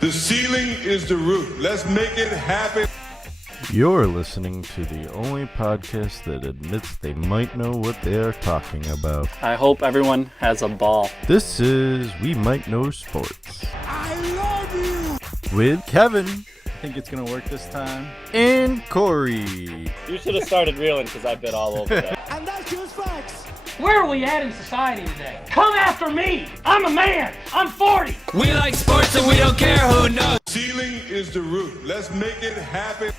The ceiling is the roof. Let's make it happen. You're listening to the only podcast that admits they might know what they are talking about. I hope everyone has a ball. This is We Might Know Sports. I love you. With Kevin. I think it's going to work this time. And Cory. You should have started reeling because I bit all over that. And that's just facts. Where are we at in society today? Come after me! I'm a man! I'm 40! We like sports and we don't care who knows. Ceiling is the roof. Let's make it happen.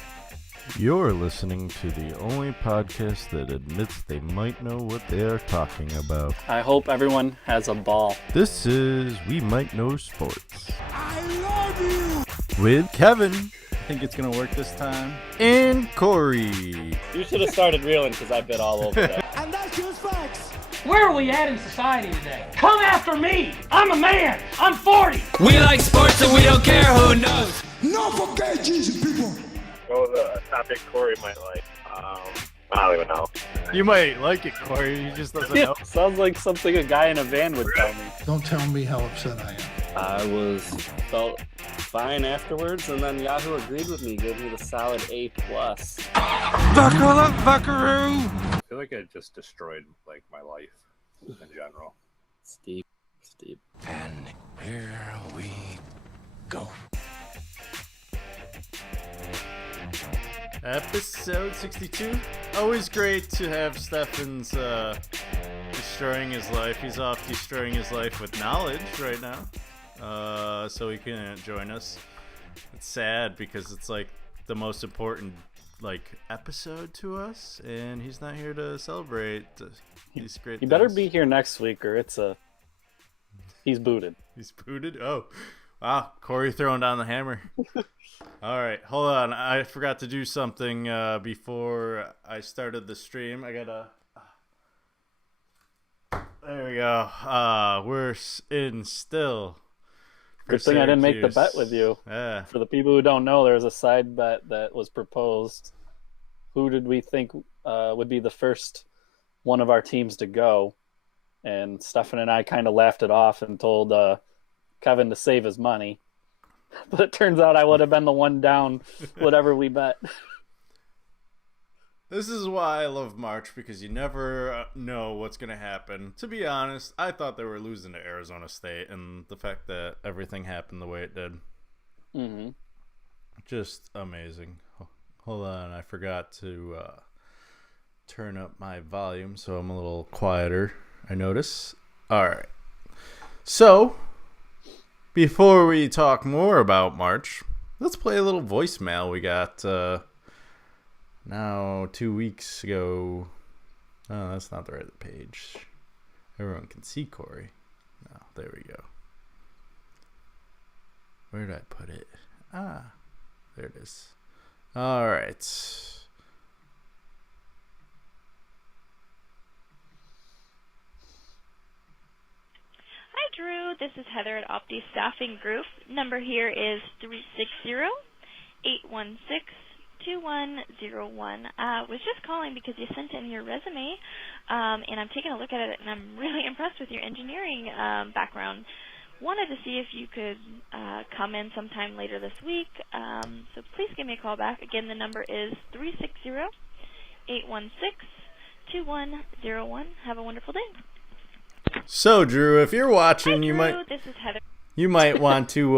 You're listening to the only podcast that admits they might know what they are talking about. I hope everyone has a ball. This is We Might Know Sports. I love you. With Kevin. I think it's going to work this time. And Cory. You should have started reeling because I bit all over that. And that's just facts. Where are we at in society today? Come after me! I'm a man! I'm 40! We like sports and we don't care who knows. No forget Jesus, people. Go with a topic Cory might like. I don't even know. You might like it, Cory. He just doesn't know. Sounds like something a guy in a van would tell me. Don't tell me how upset I am. I felt fine afterwards, and then Yahoo agreed with me, gave me the solid A+. Buckle up, buckaroo! I feel like it just destroyed like my life in general. Steep. And here we go. Episode 62. Always great to have Steffan's destroying his life. He's off destroying his life with knowledge right now. So he couldn't join us. It's sad because it's like the most important episode to us, and he's not here to celebrate these great He better things. be here next week, or he's booted. He's booted? Oh. Wow, Cory throwing down the hammer. All right, hold on. I forgot to do something before I started the stream. I gotta... There we go. We're in still. Good thing I didn't make the bet with you. Yeah. For the people who don't know, there was a side bet that was proposed. Who did we think would be the first one of our teams to go? And Steffan and I kind of laughed it off and told Kevin to save his money. But it turns out I would have been the one down whatever we bet. This is why I love March, because you never know what's going to happen. To be honest, I thought they were losing to Arizona State, and the fact that everything happened the way it did. Mm-hmm. Just amazing. Hold on, I forgot to turn up my volume so I'm a little quieter, I notice. All right. So, before we talk more about March, let's play a little voicemail we got now 2 weeks ago. Oh, that's not the right page. Everyone can see Cory. No, there we go. Where did I put it? Ah, there it is. All right. Hi, Drew. This is Heather at Opti Staffing Group. Number here is 360-816-2101. Was just calling because you sent in your resume, and I'm taking a look at it, and I'm really impressed with your engineering background. Wanted to see if you could come in sometime later this week. So please give me a call back. Again, the number is 360-816-2101. Have a wonderful day. So, Drew, if you're watching, This is Heather. you might want to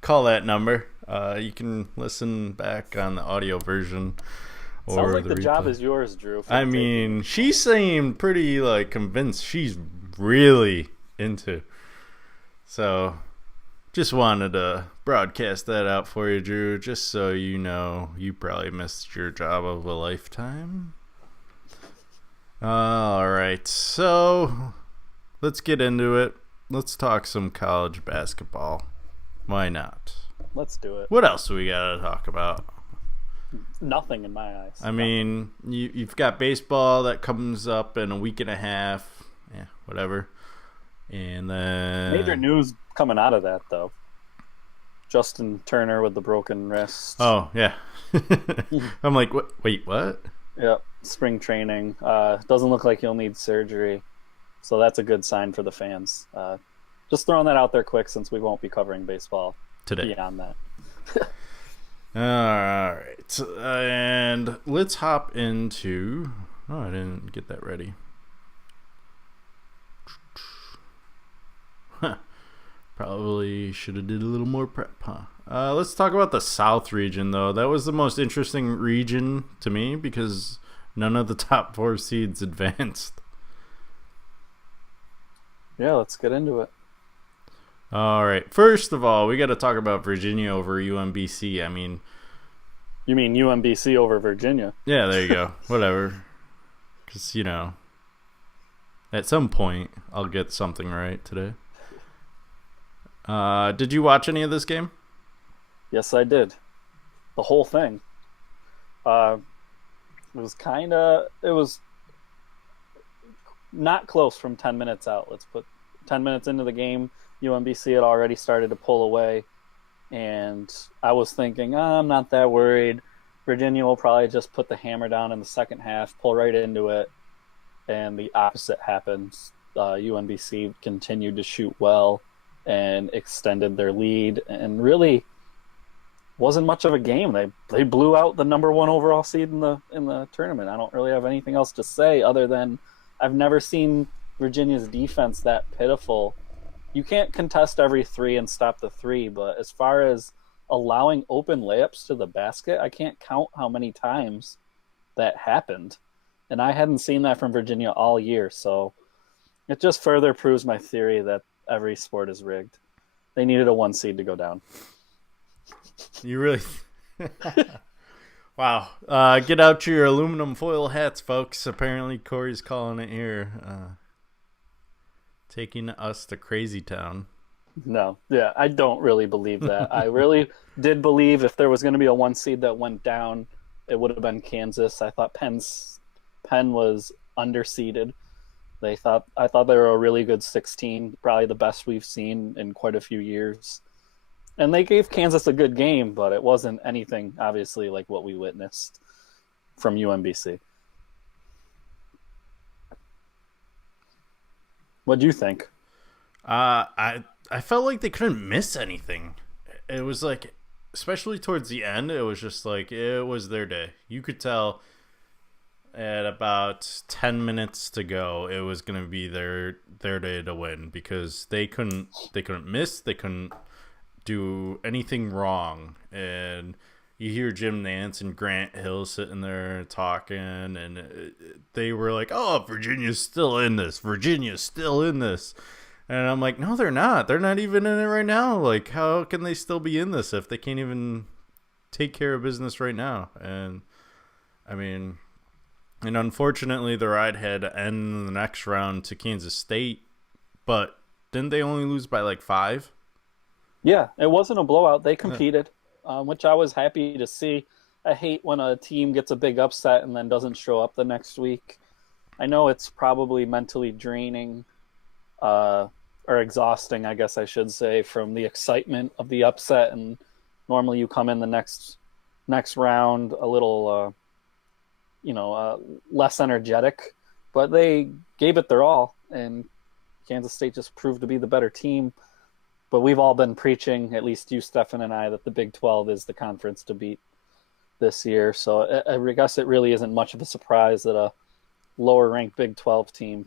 call that number. You can listen back on the audio version. Or Sounds like the job replay. is yours, Drew. I mean, she seemed pretty convinced. She's really into. So, just wanted to broadcast that out for you, Drew, just so you know you probably missed your job of a lifetime. All right, so let's get into it. Let's talk some college basketball. Why not? Let's do it. What else do we got to talk about? Nothing in my eyes. I mean, you've got baseball that comes up in a week and a half. Yeah, whatever. And then Major news coming out of that, though. Justin Turner with the broken wrist. Oh, yeah. I'm like, what? Wait, what? Yep, spring training. Doesn't look like he'll need surgery. So that's a good sign for the fans. Just throwing that out there quick since we won't be covering baseball today. Beyond that. All right. And let's hop into... Oh, I didn't get that ready. Probably should have did a little more prep, huh? Let's talk about the South region, though. That was the most interesting region to me because none of the top 4 seeds advanced. Yeah, let's get into it. All right. First of all, we got to talk about Virginia over UMBC. I mean... You mean UMBC over Virginia? Yeah, there you go. Whatever. Because, you know, at some point, I'll get something right today. Did you watch any of this game? Yes, I did. The whole thing. It was not close from 10 minutes out. Let's put 10 minutes into the game. UMBC had already started to pull away. And I was thinking, I'm not that worried. Virginia will probably just put the hammer down in the second half, pull right into it. And the opposite happened. UMBC continued to shoot well and extended their lead, and really wasn't much of a game. They blew out the number 1 overall seed in the tournament. I don't really have anything else to say other than I've never seen Virginia's defense that pitiful. You can't contest every 3 and stop the 3, but as far as allowing open layups to the basket, I can't count how many times that happened. And I hadn't seen that from Virginia all year, so it just further proves my theory that every sport is rigged. They needed a 1 seed to go down. You really... Wow. Get out your aluminum foil hats, folks. Apparently Corey's calling it here. Taking us to Crazy Town. No. Yeah, I don't really believe that. I really did believe if there was going to be a 1 seed that went down, it would have been Kansas. I thought Penn was underseeded. I thought they were a really good 16, probably the best we've seen in quite a few years. And they gave Kansas a good game, but it wasn't anything, obviously, like what we witnessed from UMBC. What do you think? I felt like they couldn't miss anything. It was like, especially towards the end, it was just like, it was their day. You could tell at about 10 minutes to go, it was going to be their day to win because they couldn't miss, they couldn't do anything wrong. And you hear Jim Nance and Grant Hill sitting there talking, and they were like, "Oh, Virginia's still in this. Virginia's still in this." And I'm like, "No, they're not. They're not even in it right now. Like, how can they still be in this if they can't even take care of business right now?" And I mean, and unfortunately, the ride had to end in the next round to Kansas State, but didn't they only lose by like 5? Yeah, it wasn't a blowout. They competed, which I was happy to see. I hate when a team gets a big upset and then doesn't show up the next week. I know it's probably mentally draining or exhausting, I guess I should say, from the excitement of the upset. And normally you come in the next round a little, less energetic. But they gave it their all, and Kansas State just proved to be the better team. But we've all been preaching, at least you, Steffan, and I, that the Big 12 is the conference to beat this year. So I guess it really isn't much of a surprise that a lower-ranked Big 12 team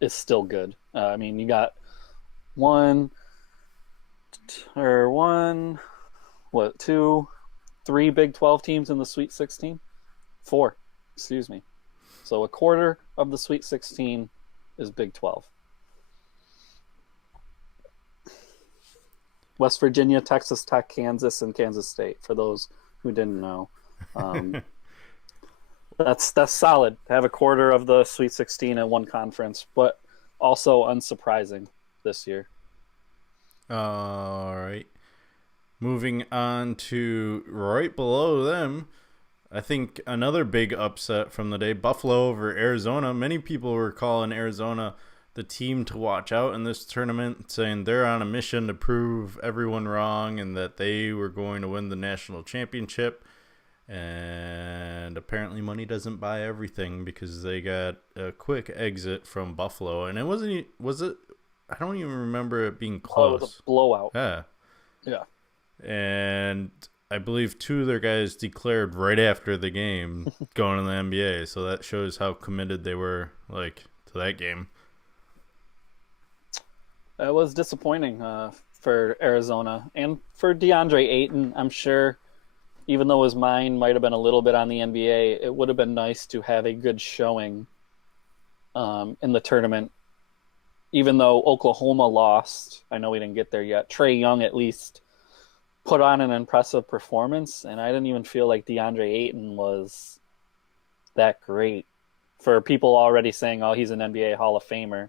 is still good. I mean, you got three Big 12 teams in the Sweet 16? 4, excuse me. So a quarter of the Sweet 16 is Big 12. West Virginia, Texas Tech, Kansas, and Kansas State, for those who didn't know. That's solid to have a quarter of the Sweet 16 in one conference, but also unsurprising this year. All right. Moving on to right below them, I think another big upset from the day, Buffalo over Arizona. Many people were calling Arizona the team to watch out in this tournament, saying they're on a mission to prove everyone wrong and that they were going to win the national championship. And apparently money doesn't buy everything because they got a quick exit from Buffalo. And it wasn't, was it? I don't even remember it being close. It was a blowout. Yeah. Yeah. and I believe 2 of their guys declared right after the game going to the NBA. So that shows how committed they were, like, to that game. It was disappointing for Arizona and for DeAndre Ayton. I'm sure, even though his mind might have been a little bit on the NBA, it would have been nice to have a good showing in the tournament. Even though Oklahoma lost, I know we didn't get there yet. Trae Young at least put on an impressive performance, and I didn't even feel like DeAndre Ayton was that great. For people already saying, oh, he's an NBA Hall of Famer,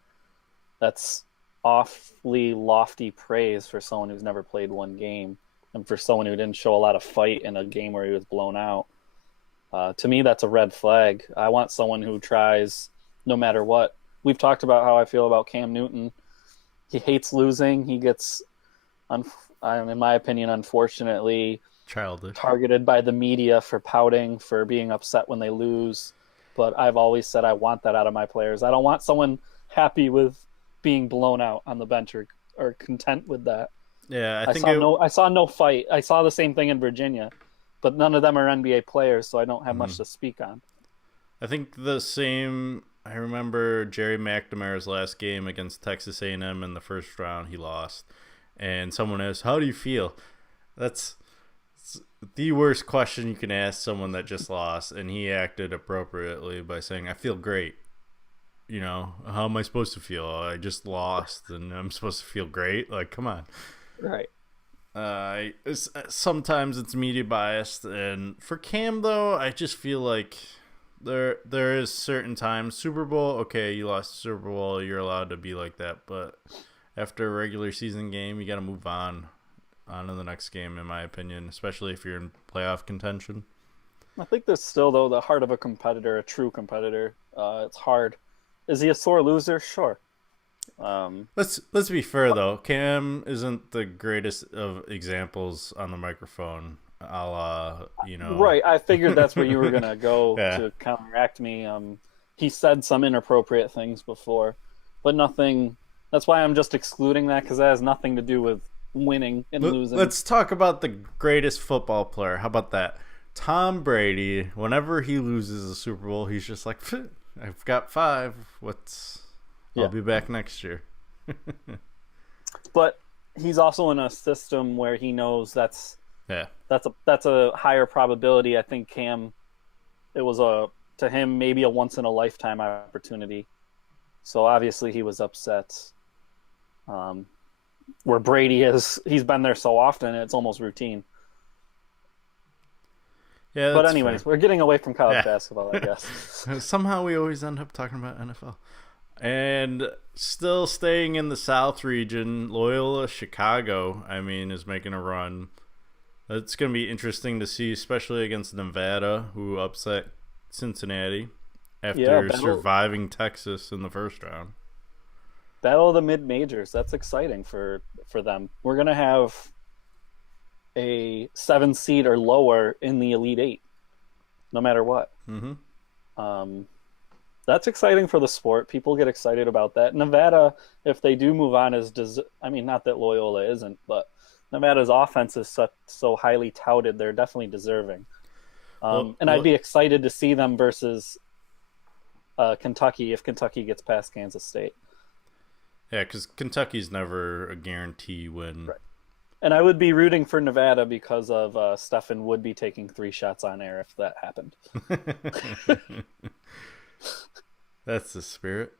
that's awfully lofty praise for someone who's never played one game and for someone who didn't show a lot of fight in a game where he was blown out. To me, that's a red flag. I want someone who tries no matter what. We've talked about how I feel about Cam Newton. He hates losing. He gets, in my opinion, unfortunately, childish, targeted by the media for pouting, for being upset when they lose. But I've always said I want that out of my players. I don't want someone happy with being blown out on the bench or content with that. Yeah, I saw no fight. I saw the same thing in Virginia, but none of them are NBA players, so I don't have much to speak on. I think the same. I remember Jerry McNamara's last game against Texas A&M in the first round. He lost, and someone asked, "How do you feel?" That's the worst question you can ask someone that just lost, and he acted appropriately by saying, "I feel great." You know, how am I supposed to feel? I just lost, and I'm supposed to feel great? Like, come on. Right. Sometimes it's media biased, and for Cam though, I just feel like there is certain times. Super Bowl, okay, you lost the Super Bowl, you're allowed to be like that, but after a regular season game, you got to move on to the next game, in my opinion, especially if you're in playoff contention. I think there's still though the heart of a competitor, a true competitor. It's hard. Is he a sore loser? Sure. Let's be fair though. Cam isn't the greatest of examples on the microphone, a la, you know. Right. I figured that's where you were gonna go to counteract me. He said some inappropriate things before, but nothing. That's why I'm just excluding that, because that has nothing to do with winning and losing. Let's talk about the greatest football player. How about that? Tom Brady. Whenever he loses a Super Bowl, he's just like, I've got 5. I'll be back next year. But he's also in a system where he knows that's a higher probability. I think Cam, it was to him maybe a once in a lifetime opportunity. So obviously he was upset. Where Brady he's been there so often, it's almost routine. Yeah, but anyways, we're getting away from college basketball, I guess. Somehow we always end up talking about NFL. And still staying in the South region, Loyola Chicago, is making a run. It's going to be interesting to see, especially against Nevada, who upset Cincinnati after surviving Texas in the first round. Battle of the mid-majors. That's exciting for them. We're going to have a 7 seed or lower in the Elite 8, no matter what. Mm-hmm. That's exciting for the sport. People get excited about that. Nevada, if they do move on, not that Loyola isn't, but Nevada's offense is so highly touted. They're definitely deserving. I'd be excited to see them versus Kentucky if Kentucky gets past Kansas State. Yeah, because Kentucky's never a guarantee win. Right. And I would be rooting for Nevada because of Steffan would be taking 3 shots on air if that happened. That's the spirit.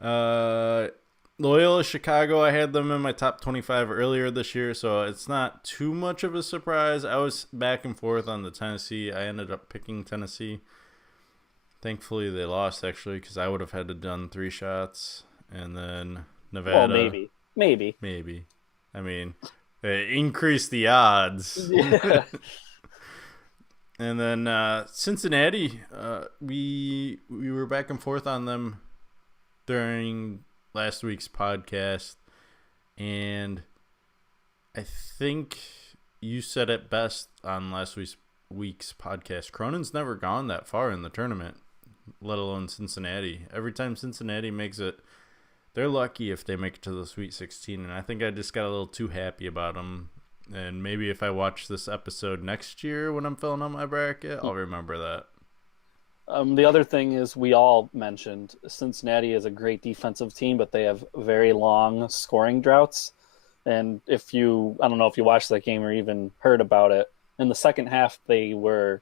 Loyola Chicago, I had them in my top 25 earlier this year, so it's not too much of a surprise. I was back and forth on the Tennessee. I ended up picking Tennessee. Thankfully, they lost, actually, because I would have had to done 3 shots. And then Nevada. Well, maybe. Increase the odds. Yeah. And then Cincinnati, we were back and forth on them during last week's podcast, and I think you said it best on last week's podcast. Cronin's never gone that far in the tournament, let alone Cincinnati. Every time Cincinnati makes it, they're lucky if they make it to the Sweet 16, and I think I just got a little too happy about them And maybe if I watch this episode next year when I'm filling out my bracket, I'll remember that. The other thing is we all mentioned Cincinnati is a great defensive team, but they have very long scoring droughts. And I don't know if you watched that game or even heard about it, in the second half they were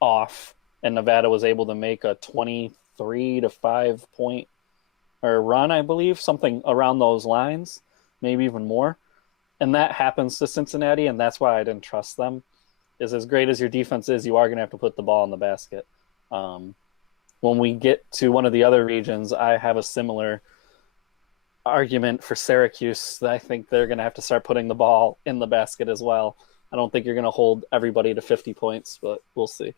off, and Nevada was able to make a 23 to 5 point or run, I believe, something around those lines, maybe even more. And that happens to Cincinnati, and that's why I didn't trust them. Is as great as your defense is, you are going to have to put the ball in the basket. When we get to one of the other regions, I have a similar argument for Syracuse. I think they're going to have to start putting the ball in the basket as well. I don't think you're going to hold everybody to 50 points, but we'll see.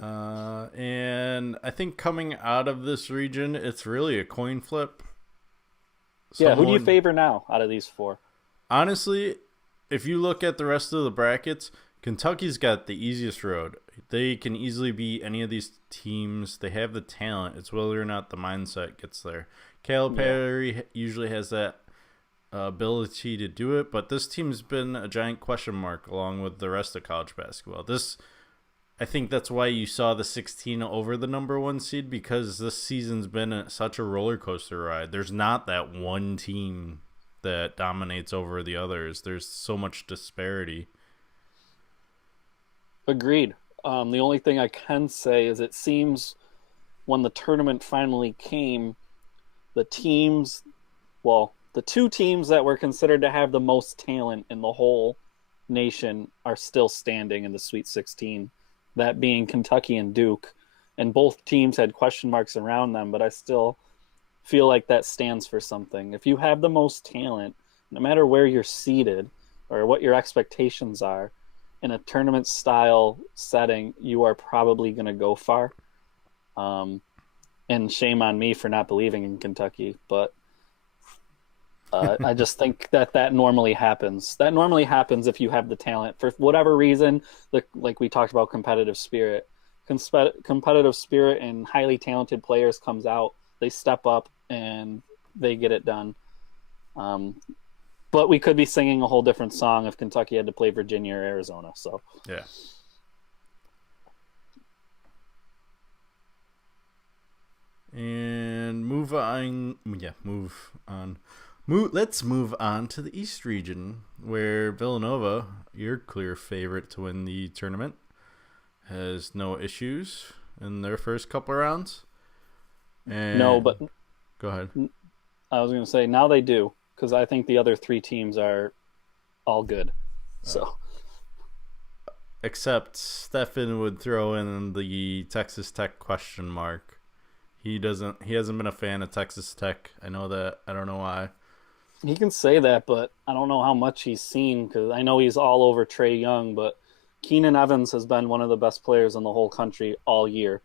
And I think coming out of this region, it's really a coin flip. Yeah, who do you favor now out of these four? Honestly, if you look at the rest of the brackets, Kentucky's got the easiest road. They can easily beat any of these teams. They have the talent. It's whether or not the mindset gets there. Calipari usually has that ability to do it, but this team's been a giant question mark along with the rest of college basketball. I think that's why you saw the 16 over the number 1 seed, because this season's been such a roller coaster ride. There's not that one team that dominates over the others. There's so much disparity. Agreed. The only thing I can say is it seems when the tournament finally came, the two teams that were considered to have the most talent in the whole nation are still standing in the Sweet 16, that being Kentucky and Duke. And both teams had question marks around them, but I still feel like that stands for something. If you have the most talent, no matter where you're seated or what your expectations are, in a tournament style setting, you are probably going to go far. And shame on me for not believing in Kentucky, but I just think that normally happens. That normally happens if you have the talent. For whatever reason, like we talked about, competitive spirit and highly talented players comes out, they step up and they get it done. But we could be singing a whole different song if Kentucky had to play Virginia or Arizona. So yeah. And move on. Let's move on to the East region, where Villanova, your clear favorite to win the tournament, has no issues in their first couple rounds. And no, but go ahead. I was going to say now they do, because I think the other three teams are all good. So, except Steffan would throw in the Texas Tech question mark. He hasn't been a fan of Texas Tech. I know that. I don't know why. He can say that, but I don't know how much he's seen, because I know he's all over Trae Young, but Keenan Evans has been one of the best players in the whole country all year.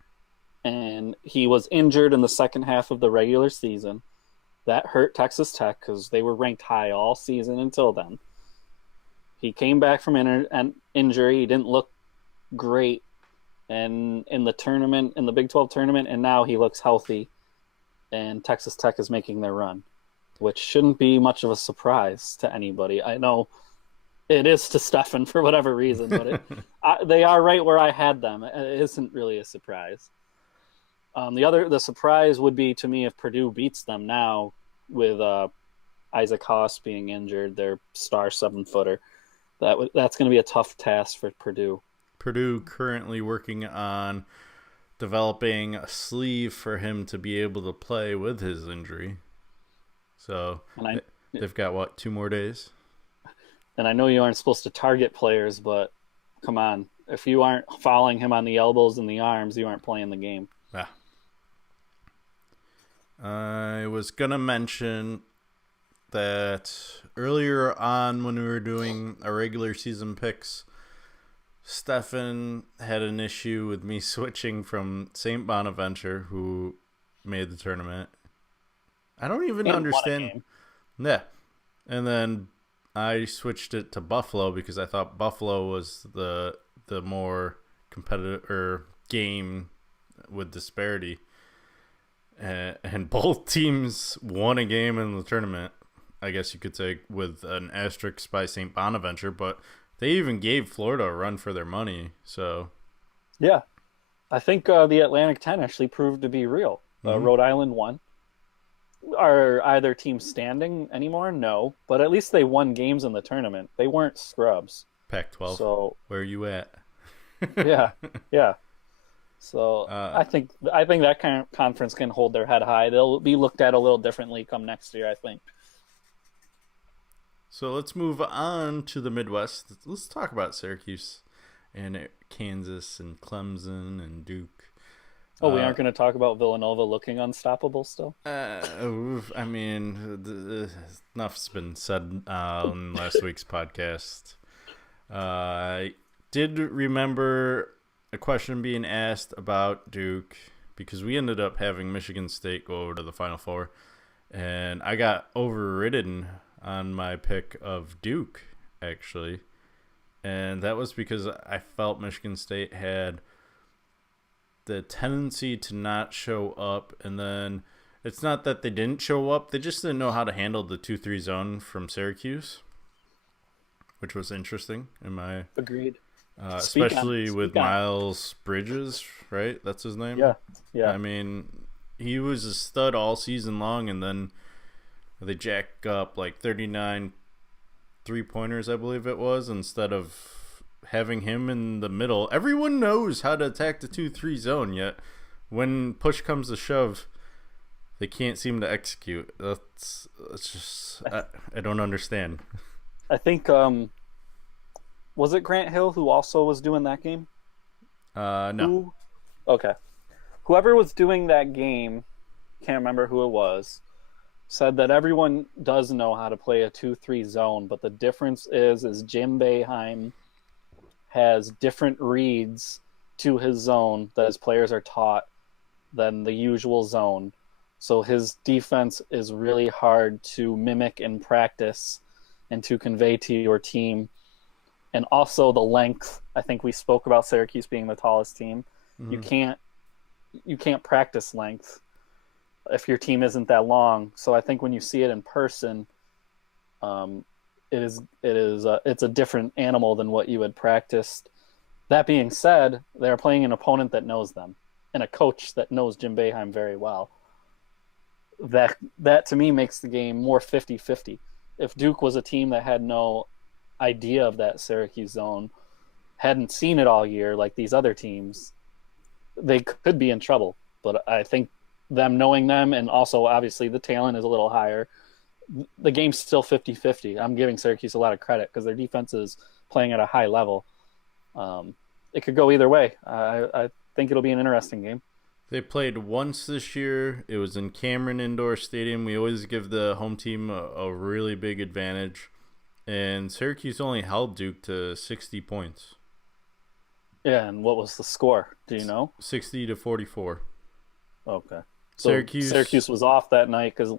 And he was injured in the second half of the regular season. That hurt Texas Tech because they were ranked high all season until then. He came back from an injury. He didn't look great in the tournament, in the Big 12 tournament, and now he looks healthy. And Texas Tech is making their run, which shouldn't be much of a surprise to anybody. I know it is to Steffan for whatever reason, but they are right where I had them. It isn't really a surprise. The surprise would be to me if Purdue beats them now with Isaac Haas being injured, their star 7-footer. That's going to be a tough task for Purdue. Purdue currently working on developing a sleeve for him to be able to play with his injury. So they've got, 2 more days? And I know you aren't supposed to target players, but come on. If you aren't fouling him on the elbows and the arms, you aren't playing the game. Yeah. I was going to mention that earlier on when we were doing our regular season picks, Steffan had an issue with me switching from St. Bonaventure, who made the tournament. I don't even understand. Yeah. And then I switched it to Buffalo because I thought Buffalo was the more competitive game with disparity. And both teams won a game in the tournament. I guess you could say, with an asterisk by St. Bonaventure, but they even gave Florida a run for their money. So, yeah, I think the Atlantic 10 actually proved to be real. Rhode Island won. Are either team standing anymore? No, but at least they won games in the tournament. They weren't scrubs. Pac-12. So where are you at? yeah. So I think that kind of conference can hold their head high. They'll be looked at a little differently come next year, I think. So let's move on to the Midwest. Let's talk about Syracuse and Kansas and Clemson and Duke. Oh, we aren't going to talk about Villanova looking unstoppable still? I mean, enough's been said on last week's podcast. I did remember a question being asked about Duke because we ended up having Michigan State go over to the Final Four, and I got overridden on my pick of Duke, actually. And that was because I felt Michigan State had the tendency to not show up, and then it's not that they didn't show up, they just didn't know how to handle the 2-3 zone from Syracuse, which was interesting in my agreed. Especially with Miles Bridges, right? That's his name. Yeah. I mean, he was a stud all season long, and then they jack up like 39 3-pointers, I believe it was, instead of having him in the middle. Everyone knows how to attack the 2-3 zone, yet when push comes to shove, they can't seem to execute. It's just I don't understand. I think was it Grant Hill who also was doing that game? No. Okay. Whoever was doing that game, can't remember who it was, said that everyone does know how to play a 2-3 zone, but the difference is Jim Boeheim has different reads to his zone that his players are taught than the usual zone. So his defense is really hard to mimic in practice and to convey to your team. And also the length. I think we spoke about Syracuse being the tallest team. Mm-hmm. You can't practice length if your team isn't that long. So I think when you see it in person, it's a different animal than what you had practiced. That being said, they're playing an opponent that knows them and a coach that knows Jim Boeheim very well. That to me makes the game more 50-50. If Duke was a team that had no idea of that Syracuse zone, hadn't seen it all year like these other teams, they could be in trouble. But I think them knowing them, and also obviously the talent is a little higher, the game's still 50-50. I'm giving Syracuse a lot of credit because their defense is playing at a high level. It could go either way. I think it'll be an interesting game. They played once this year. It was in Cameron Indoor Stadium. We always give the home team a really big advantage. And Syracuse only held Duke to 60 points. Yeah, and what was the score? Do you know? 60-44. Okay. So Syracuse was off that night because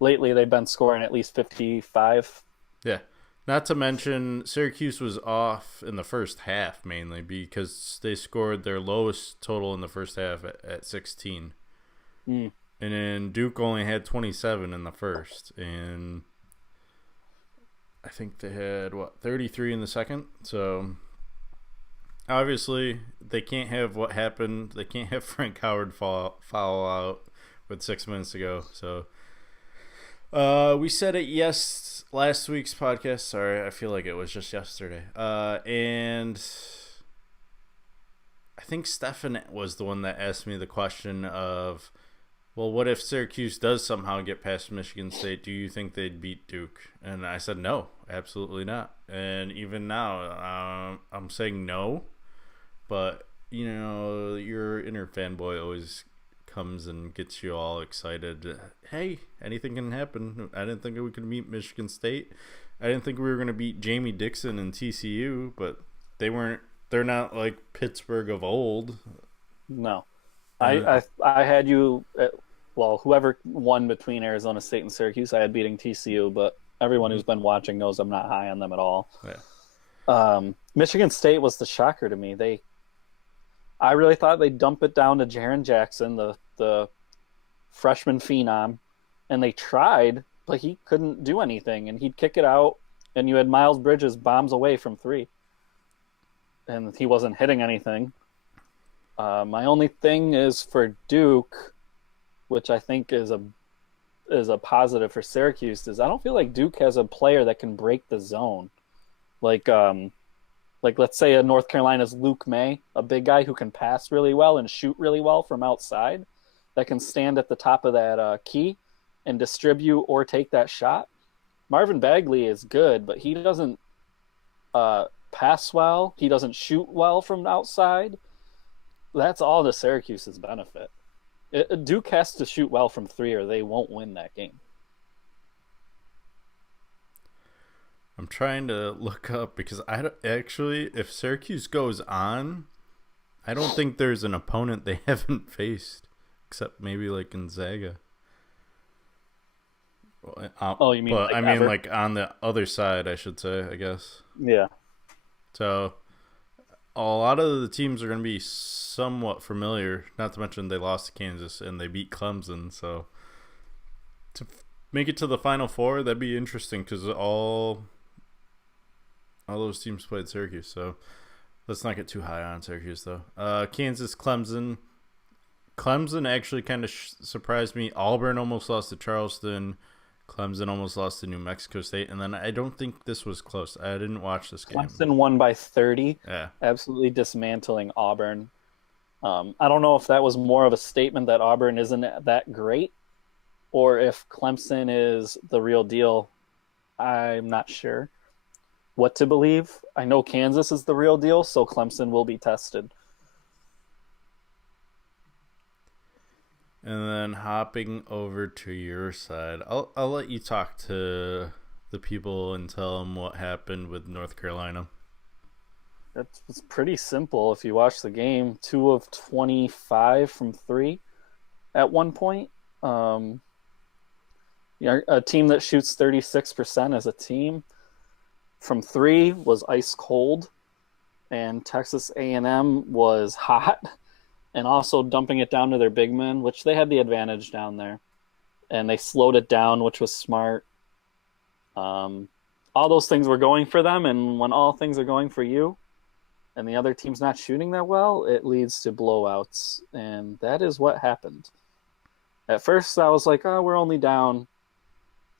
lately they've been scoring at least 55. Yeah. Not to mention, Syracuse was off in the first half mainly because they scored their lowest total in the first half at 16. And then Duke only had 27 in the first. And I think they had, 33 in the second? So obviously they can't have what happened. They can't have Frank Howard foul out with 6 minutes to go. So we said it last week's podcast. Sorry, I feel like it was just yesterday. And I think Steffan was the one that asked me the question of, well, what if Syracuse does somehow get past Michigan State? Do you think they'd beat Duke? And I said no, absolutely not. And even now, I'm saying no. But, you know, your inner fanboy always comes and gets you all excited. Hey, anything can happen. I didn't think we could beat Michigan State. I didn't think we were going to beat Jamie Dixon and TCU, but they're not like Pittsburgh of old. No. I had you whoever won between Arizona State and Syracuse, I had beating TCU, but everyone who's been watching knows I'm not high on them at all. Yeah. Michigan State was the shocker to me. I really thought they'd dump it down to Jaren Jackson, the freshman phenom, and they tried, but he couldn't do anything, and he'd kick it out, and you had Miles Bridges bombs away from 3, and he wasn't hitting anything. My only thing is for Duke, which I think is a positive for Syracuse, is I don't feel like Duke has a player that can break the zone. Like let's say a North Carolina's Luke May, a big guy who can pass really well and shoot really well from outside, that can stand at the top of that key and distribute or take that shot. Marvin Bagley is good, but he doesn't pass well. He doesn't shoot well from outside. That's all to Syracuse's benefit. Duke has to shoot well from 3 or they won't win that game. I'm trying to look up because I don't, actually, if Syracuse goes on, I don't think there's an opponent they haven't faced except maybe like Gonzaga. You mean? But like I mean, ever? like on the other side, I should say, I guess. Yeah. So a lot of the teams are going to be somewhat familiar. Not to mention they lost to Kansas and they beat Clemson. So to make it to the Final Four, that'd be interesting because all those teams played Syracuse. So let's not get too high on Syracuse, though. Kansas, Clemson. Clemson actually kind of surprised me. Auburn almost lost to Charleston. Clemson almost lost to New Mexico State. And then I don't think this was close. I didn't watch this game. Clemson won by 30. Yeah. Absolutely dismantling Auburn. I don't know if that was more of a statement that Auburn isn't that great or if Clemson is the real deal. I'm not sure what to believe. I know Kansas is the real deal, so Clemson will be tested. And then hopping over to your side, I'll let you talk to the people and tell them what happened with North Carolina. It's pretty simple if you watch the game. 2 of 25 from 3 at one point. A team that shoots 36% as a team from 3 was ice cold, and Texas A&M was hot. And also dumping it down to their big men, which they had the advantage down there. And they slowed it down, which was smart. All those things were going for them, and when all things are going for you, and the other team's not shooting that well, it leads to blowouts. And that is what happened. At first, I was like, oh, we're only down,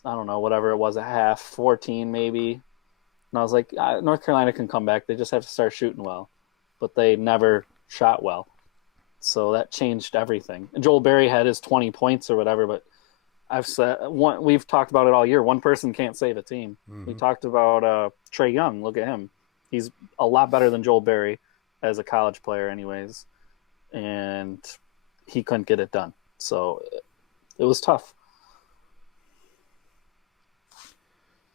I don't know, whatever it was, a half, 14 maybe. And I was like, North Carolina can come back. They just have to start shooting well. But they never shot well. So that changed everything. And Joel Berry had his 20 points or whatever, but we've talked about it all year. One person can't save a team. Mm-hmm. We talked about Trae Young. Look at him. He's a lot better than Joel Berry as a college player anyways. And he couldn't get it done. So it was tough.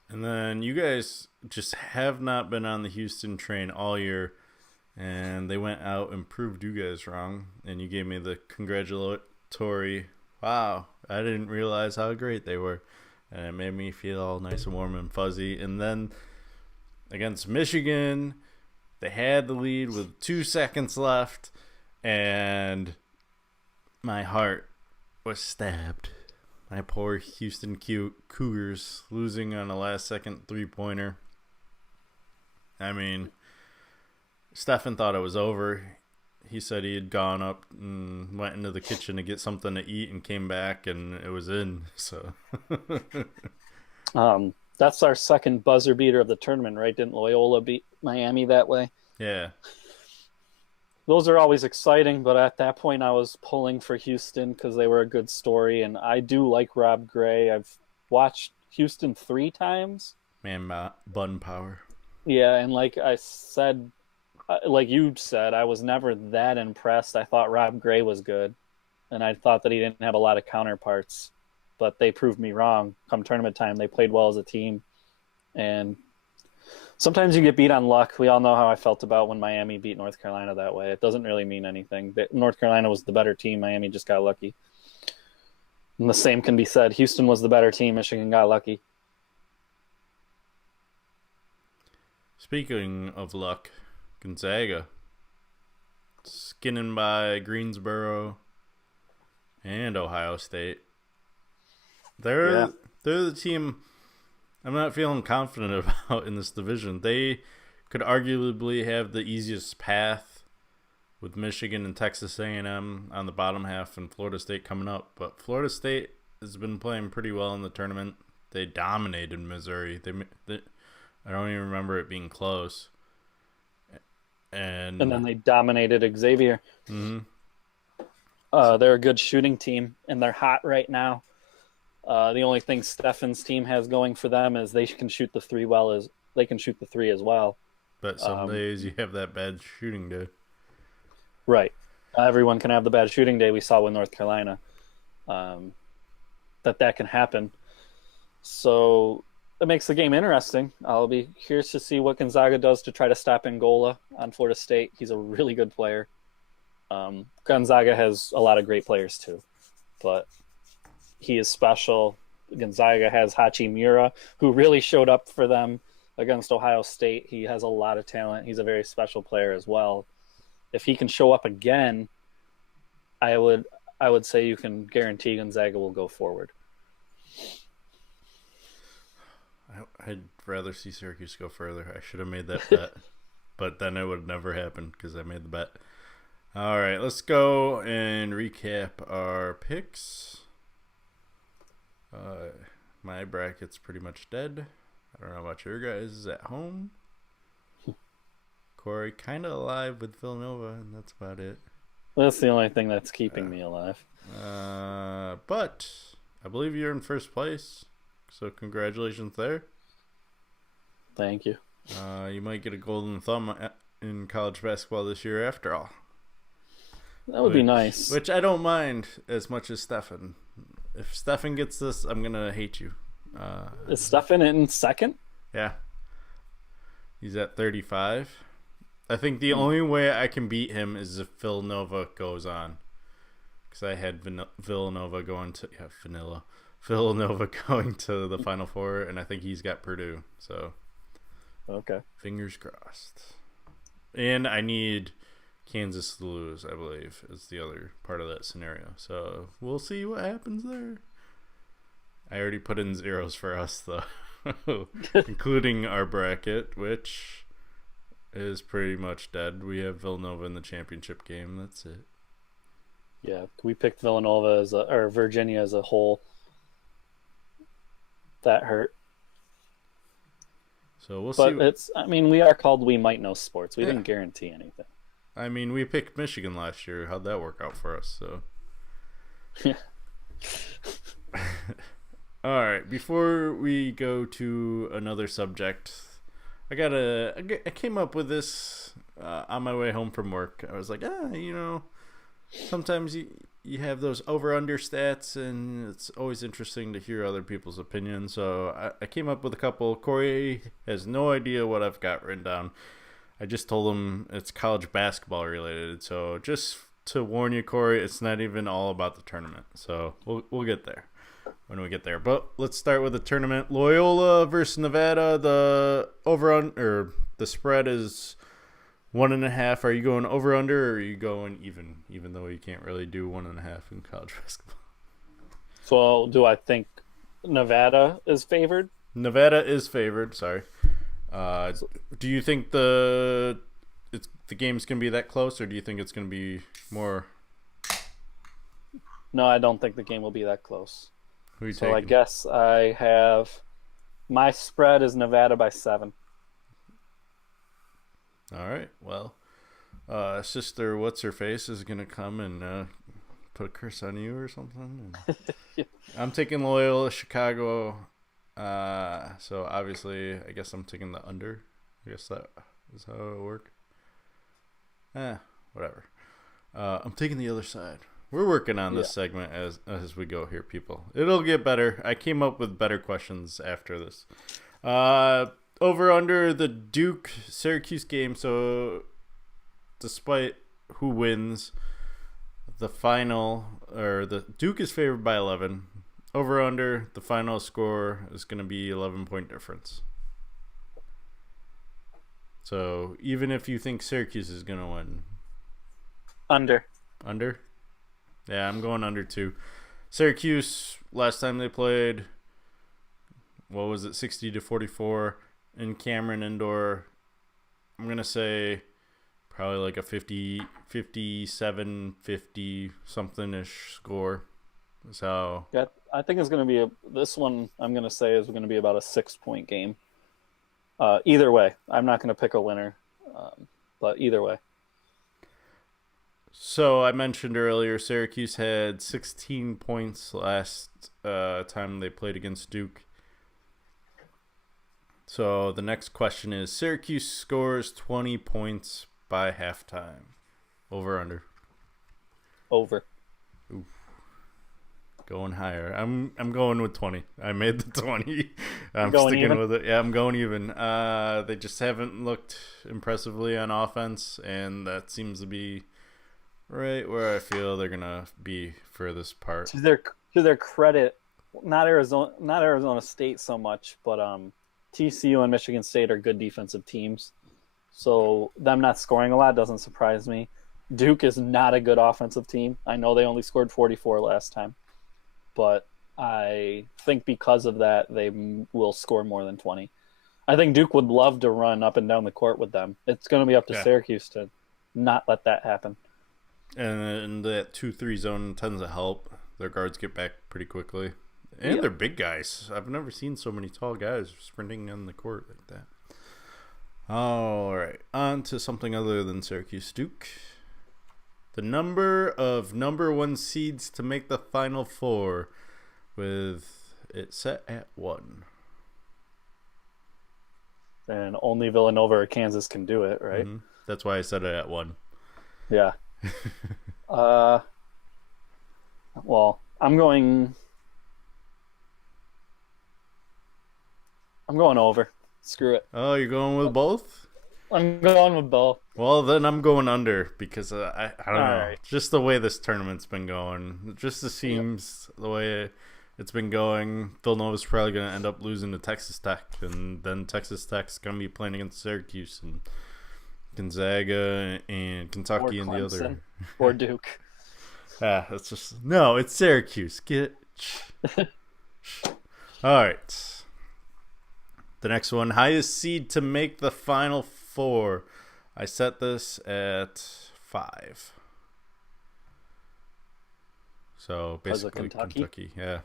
And then you guys just have not been on the Houston train all year. And they went out and proved you guys wrong. And you gave me the congratulatory, wow, I didn't realize how great they were. And it made me feel all nice and warm and fuzzy. And then against Michigan, they had the lead with 2 seconds left. And my heart was stabbed. My poor Houston Cougars losing on a last-second three-pointer. I mean, Steffan thought it was over. He said he had gone up and went into the kitchen to get something to eat and came back and it was in. So that's our second buzzer beater of the tournament, right? Didn't Loyola beat Miami that way? Yeah. Those are always exciting, but at that point I was pulling for Houston because they were a good story, and I do like Rob Gray. I've watched Houston 3 times. Man, bun power. Yeah, and like I said, like you said, I was never that impressed. I thought Rob Gray was good, and I thought that he didn't have a lot of counterparts, but they proved me wrong. Come tournament time, they played well as a team, and sometimes you get beat on luck. We all know how I felt about when Miami beat North Carolina that way. It doesn't really mean anything. North Carolina was the better team. Miami just got lucky. And the same can be said. Houston was the better team. Michigan got lucky. Speaking of luck, Gonzaga skinning by Greensboro and Ohio State. They're they're the team I'm not feeling confident about in this division. They could arguably have the easiest path with Michigan and Texas A&M on the bottom half and Florida State coming up. But Florida State has been playing pretty well in the tournament. They dominated Missouri. I don't even remember it being close. And then they dominated Xavier. Mm-hmm. They're a good shooting team, and they're hot right now. The only thing Steffan's team has going for them is they can shoot the three as well. But some days you have that bad shooting day. Right. Everyone can have the bad shooting day. We saw with North Carolina that can happen. So it makes the game interesting. I'll be curious to see what Gonzaga does to try to stop Angola on Florida State. He's a really good player. Gonzaga has a lot of great players too, but he is special. Gonzaga has Hachimura, who really showed up for them against Ohio State. He has a lot of talent. He's a very special player as well. If he can show up again, I would say you can guarantee Gonzaga will go forward. I'd rather see Syracuse go further. I should have made that bet, but then it would never happen because I made the bet. All right, let's go and recap our picks. My bracket's pretty much dead. I don't know about your guys at home. Corey kind of alive with Villanova, and that's about it. That's the only thing that's keeping me alive. But I believe you're in first place, so congratulations there. Thank you. You might get a golden thumb in college basketball this year after all. That would be nice. Which I don't mind as much as Steffan. If Steffan gets this, I'm going to hate you. Is Steffan in second? Yeah. He's at 35. I think the only way I can beat him is if Villanova goes on. Because I had Villanova going to... Yeah, Villanova going to the Final Four, and I think he's got Purdue. So... Okay. Fingers crossed. And I need Kansas to lose, I believe, is the other part of that scenario. So we'll see what happens there. I already put in zeros for us, though, including our bracket, which is pretty much dead. We have Villanova in the championship game. That's it. Yeah, we picked Villanova or Virginia as a whole. That hurt. So we'll see. But we are called We Might Know Sports. We didn't guarantee anything. I mean, we picked Michigan last year. How'd that work out for us? So. Yeah. All right. Before we go to another subject, I came up with this on my way home from work. I was like, sometimes you have those over-under stats, and it's always interesting to hear other people's opinions. So I came up with a couple. Corey has no idea what I've got written down. I just told him it's college basketball related. So just to warn you, Corey, it's not even all about the tournament. So we'll get there when we get there. But let's start with the tournament. Loyola versus Nevada. The the spread is 1.5. Are you going over under, or are you going even though you can't really do 1.5 in college basketball? So do I think Nevada is favored? Nevada is favored. Sorry. Do you think the game's gonna be that close, or do you think it's gonna be more? No, I don't think the game will be that close. Who are you so taking? I guess I have my spread is Nevada by 7. All right. Well, sister, what's her face is gonna come and put a curse on you or something. Yeah. I'm taking Loyola Chicago. So obviously, I guess I'm taking the under. I guess that is how it work. Whatever. I'm taking the other side. We're working on this segment as we go here, people. It'll get better. I came up with better questions after this. Over under the Duke Syracuse game. So despite who wins the final, or the Duke is favored by 11. Over under the final score is going to be 11-point difference. So even if you think Syracuse is going to win, under. Yeah, I'm going under too. Syracuse, last time they played, what was it, 60-44 in Cameron Indoor. I'm going to say probably like a 57, 50 something-ish score is how. Yeah, I think it's going to be this one I'm going to say is going to be about a 6-point game. Either way, I'm not going to pick a winner, but either way. So I mentioned earlier, Syracuse had 16 points last time they played against Duke. So the next question is, Syracuse scores 20 points by halftime. Over or under? Over. Oof. Going higher. I'm going with 20. I made the 20. I'm sticking even? with it. Yeah, I'm going even. They just haven't looked impressively on offense, and that seems to be right where I feel they're gonna be for this part. To their credit, not Arizona State so much, but TCU and Michigan State are good defensive teams. So them not scoring a lot doesn't surprise me. Duke is not a good offensive team. I know they only scored 44 last time, but I think because of that, they will score more than 20. I think Duke would love to run up and down the court with them. It's going to be up to Syracuse to not let that happen. And that 2-3 zone tends to help. Their guards get back pretty quickly. And they're big guys. I've never seen so many tall guys sprinting on the court like that. All right. On to something other than Syracuse Duke. The number of number 1 seeds to make the Final Four, with it set at 1. And only Villanova or Kansas can do it, right? Mm-hmm. That's why I set it at 1. Yeah. Well, I'm going over. Screw it. Oh, you're going with both? I'm going with both. Well, then I'm going under because I don't know. Right. Just the way this tournament's been going. It just seems the way it's been going. Villanova's probably going to end up losing to Texas Tech. And then Texas Tech's going to be playing against Syracuse and Gonzaga and Kentucky and the other. Or Duke. That's just... No, it's Syracuse. All right. The next one, highest seed to make the Final Four. I set this at 5. So basically Kentucky. Yeah.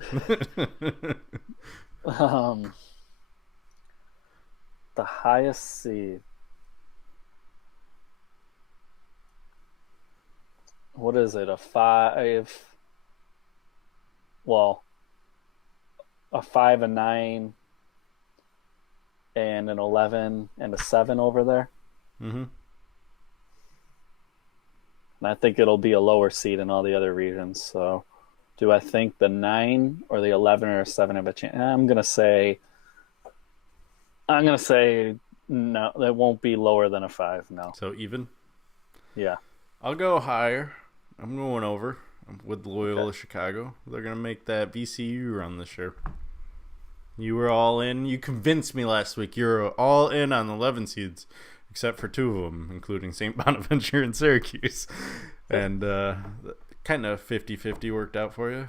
The highest seed. What is it? A 5? Well, a 5, a 9. And an 11 and a 7 over there. Mm-hmm. And I think it'll be a lower seed in all the other regions. So do I think the 9 or the 11 or 7 have a chance? I'm gonna say no, it won't be lower than a 5, no. So even? Yeah. I'll go higher. I'm going over. I'm with Loyola Chicago. They're gonna make that VCU run this year. You were all in. You convinced me last week. You were all in on 11 seeds, except for 2 of them, including St. Bonaventure and Syracuse. And kind of 50-50 worked out for you.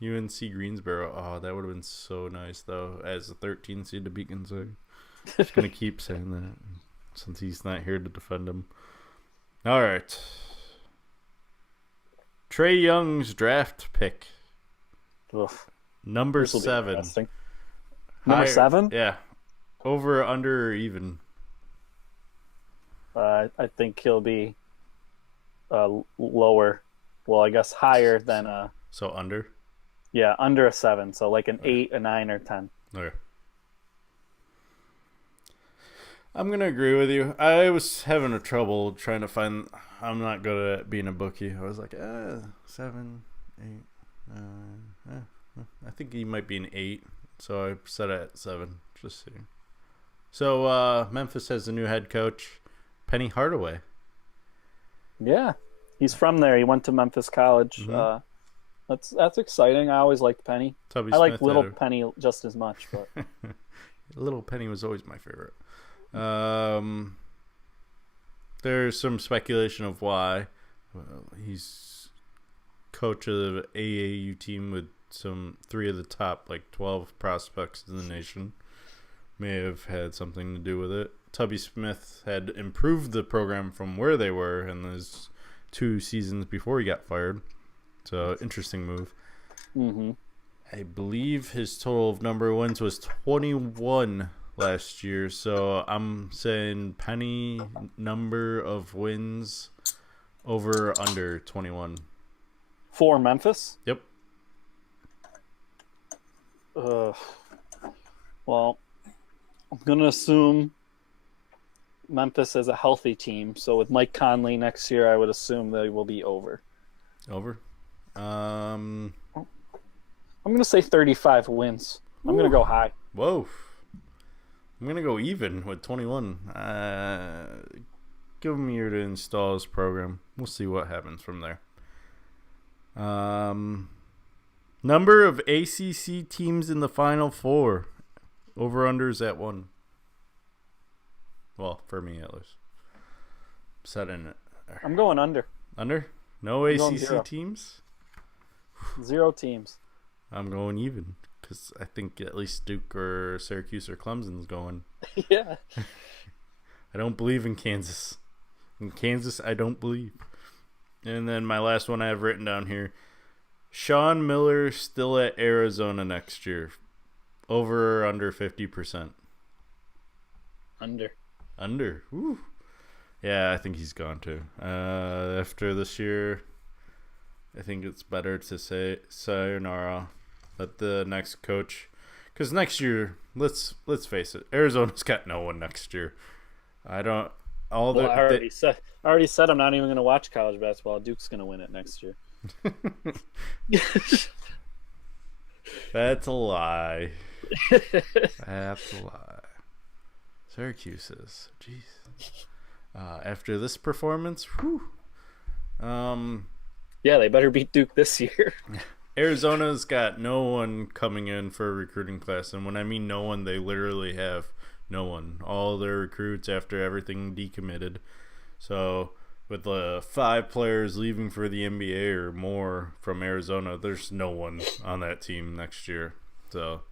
UNC Greensboro. Oh, that would have been so nice, though, as a 13 seed to beat Gonzaga. Just going to keep saying that since he's not here to defend him. All right. Trae Young's draft pick. Oof. Number 7. Number 7? Yeah. Over, under, or even? I think he'll be lower. Well, I guess higher than a... So under? Yeah, under a 7. So like an 8, a 9, or 10. Okay. I'm going to agree with you. I was having a trouble trying to find... I'm not good at being a bookie. I was like, 7, 8, I think he might be an 8, so I set it at 7. Just see. So Memphis has a new head coach, Penny Hardaway. Yeah, he's from there. He went to Memphis College. Mm-hmm. That's exciting. I always liked Penny. Tubby I like Smith Little Penny just as much. But Little Penny was always my favorite. There's some speculation of why. He's coach of the AAU team with three of the top 12 prospects in the nation may have had something to do with it. Tubby Smith had improved the program from where they were in those 2 seasons before he got fired. So interesting move. Mm-hmm. I believe his total of number of wins was 21 last year. So I'm saying Penny number of wins over or under 21. For Memphis? Yep. Well, I'm going to assume Memphis is a healthy team. So with Mike Conley next year, I would assume they will be over. Over? I'm going to say 35 wins. I'm going to go high. Whoa. I'm going to go even with 21. Give him a year to install his program. We'll see what happens from there. Number of ACC teams in the Final Four. Over-unders at 1. Well, for me at least. Setting it. I'm going under. Under? No ACC teams? 0 teams. I'm going even because I think at least Duke or Syracuse or Clemson's going. Yeah. I don't believe in Kansas. In Kansas, I don't believe. And then my last one I have written down here. Sean Miller still at Arizona next year. Over or under 50%? Under. Under. Woo. Yeah, I think he's gone too. After this year, I think it's better to say sayonara. Let the next coach, because next year, let's face it, Arizona's got no one next year. I don't. I already said I'm not even going to watch college basketball. Duke's going to win it next year. That's a lie. That's a lie. Syracuse is. Jeez. After this performance, whew. Yeah, they better beat Duke this year. Arizona's got no one coming in for a recruiting class, and when I mean no one, they literally have no one. All their recruits after everything decommitted. So with the 5 players leaving for the NBA or more from Arizona, there's no one on that team next year. So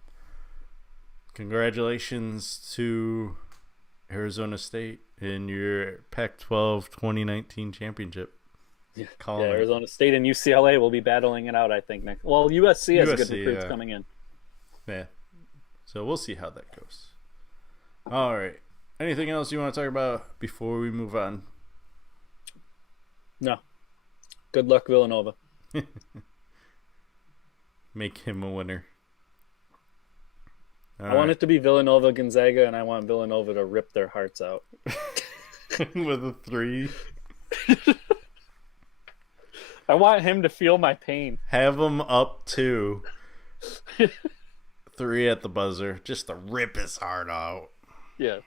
congratulations to Arizona State in your Pac-12 2019 championship. Yeah, Arizona State and UCLA will be battling it out, I think, next. Well, USC has good recruits coming in. Yeah. So we'll see how that goes. All right. Anything else you want to talk about before we move on? No. Good luck, Villanova. Make him a winner. I want it to be Villanova, Gonzaga, and I want Villanova to rip their hearts out. With a 3. I want him to feel my pain. Have him up 2. 3 at the buzzer, just to rip his heart out. Yeah.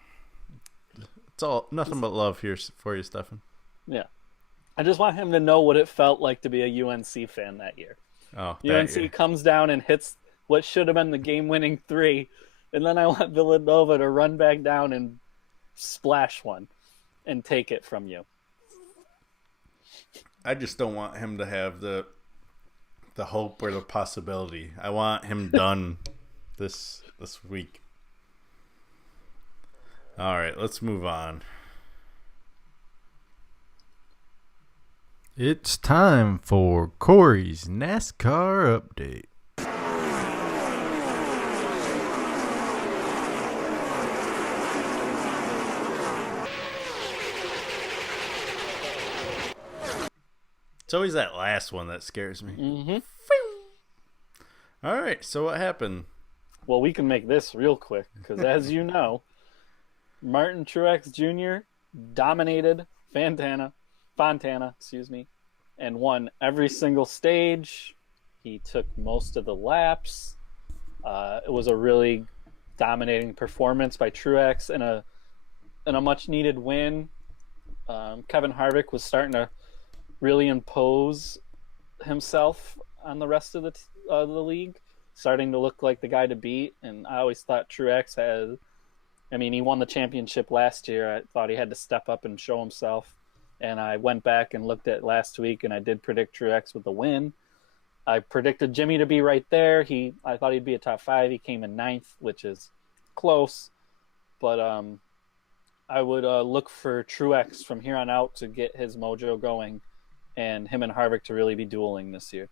It's all nothing but love here for you, Steffan. Yeah. I just want him to know what it felt like to be a UNC fan that year. Oh, UNC comes down and hits what should have been the game-winning 3, and then I want Villanova to run back down and splash one and take it from you. I just don't want him to have the hope or the possibility. I want him done this week. All right, let's move on. It's time for Cory's NASCAR update. It's always that last one that scares me. Mm-hmm. All right, so what happened? Well, we can make this real quick because, as you know, Martin Truex Jr. dominated Fontana, and won every single stage. He took most of the laps. It was a really dominating performance by Truex and a much needed win. Kevin Harvick was starting to really impose himself on the rest of the league, starting to look like the guy to beat. And I always thought Truex he won the championship last year. I thought he had to step up and show himself. And I went back and looked at last week, and I did predict Truex with the win. I predicted Jimmy to be right there. I thought he'd be a top 5. He came in 9th, which is close. But I would look for Truex from here on out to get his mojo going, and him and Harvick to really be dueling this year.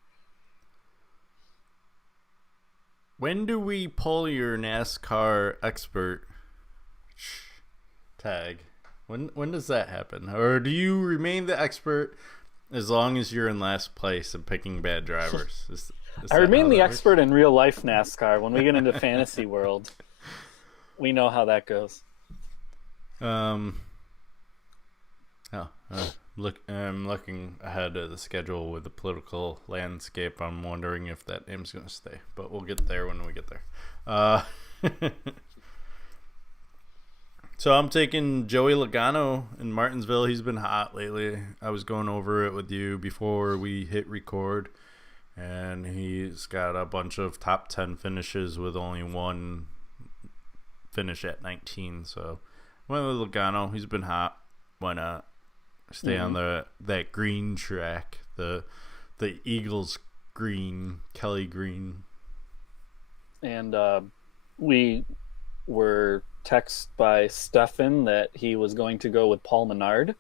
When do we pull your NASCAR expert tag? When does that happen? Or do you remain the expert as long as you're in last place and picking bad drivers? Is I remain the expert in real life NASCAR. When we get into fantasy world, we know how that goes. I'm looking ahead of the schedule with the political landscape. I'm wondering if that name's going to stay, but we'll get there when we get there. So I'm taking Joey Logano in Martinsville. He's been hot lately. I was going over it with you before we hit record, and he's got a bunch of top 10 finishes with only one finish at 19. So went with Logano. He's been hot. Why not? Stay on that green track, the Eagles green, Kelly green. And we were texted by Steffan that he was going to go with Paul Menard.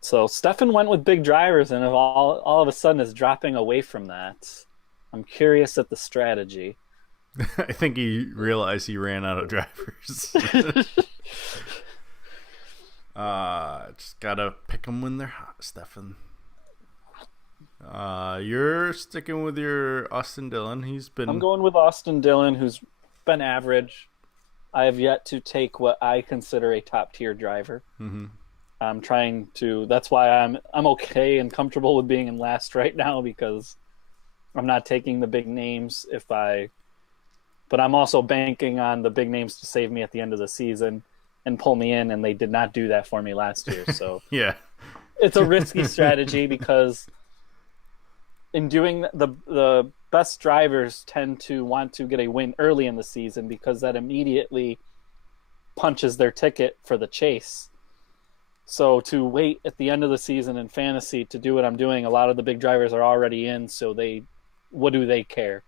So Steffan went with big drivers, and all of a sudden is dropping away from that. I'm curious at the strategy. I think he realized he ran out of drivers. Just gotta pick them when they're hot, Steffan. You're sticking with your Austin Dillon. I'm going with Austin Dillon, who's been average. I have yet to take what I consider a top tier driver. Mm-hmm. I'm trying to. That's why I'm okay and comfortable with being in last right now, because I'm not taking the big names but I'm also banking on the big names to save me at the end of the season and pull me in, and they did not do that for me last year. So yeah, it's a risky strategy, because in doing the best drivers tend to want to get a win early in the season, because that immediately punches their ticket for the chase. So to wait at the end of the season in fantasy to do what I'm doing, a lot of the big drivers are already in, so what do they care?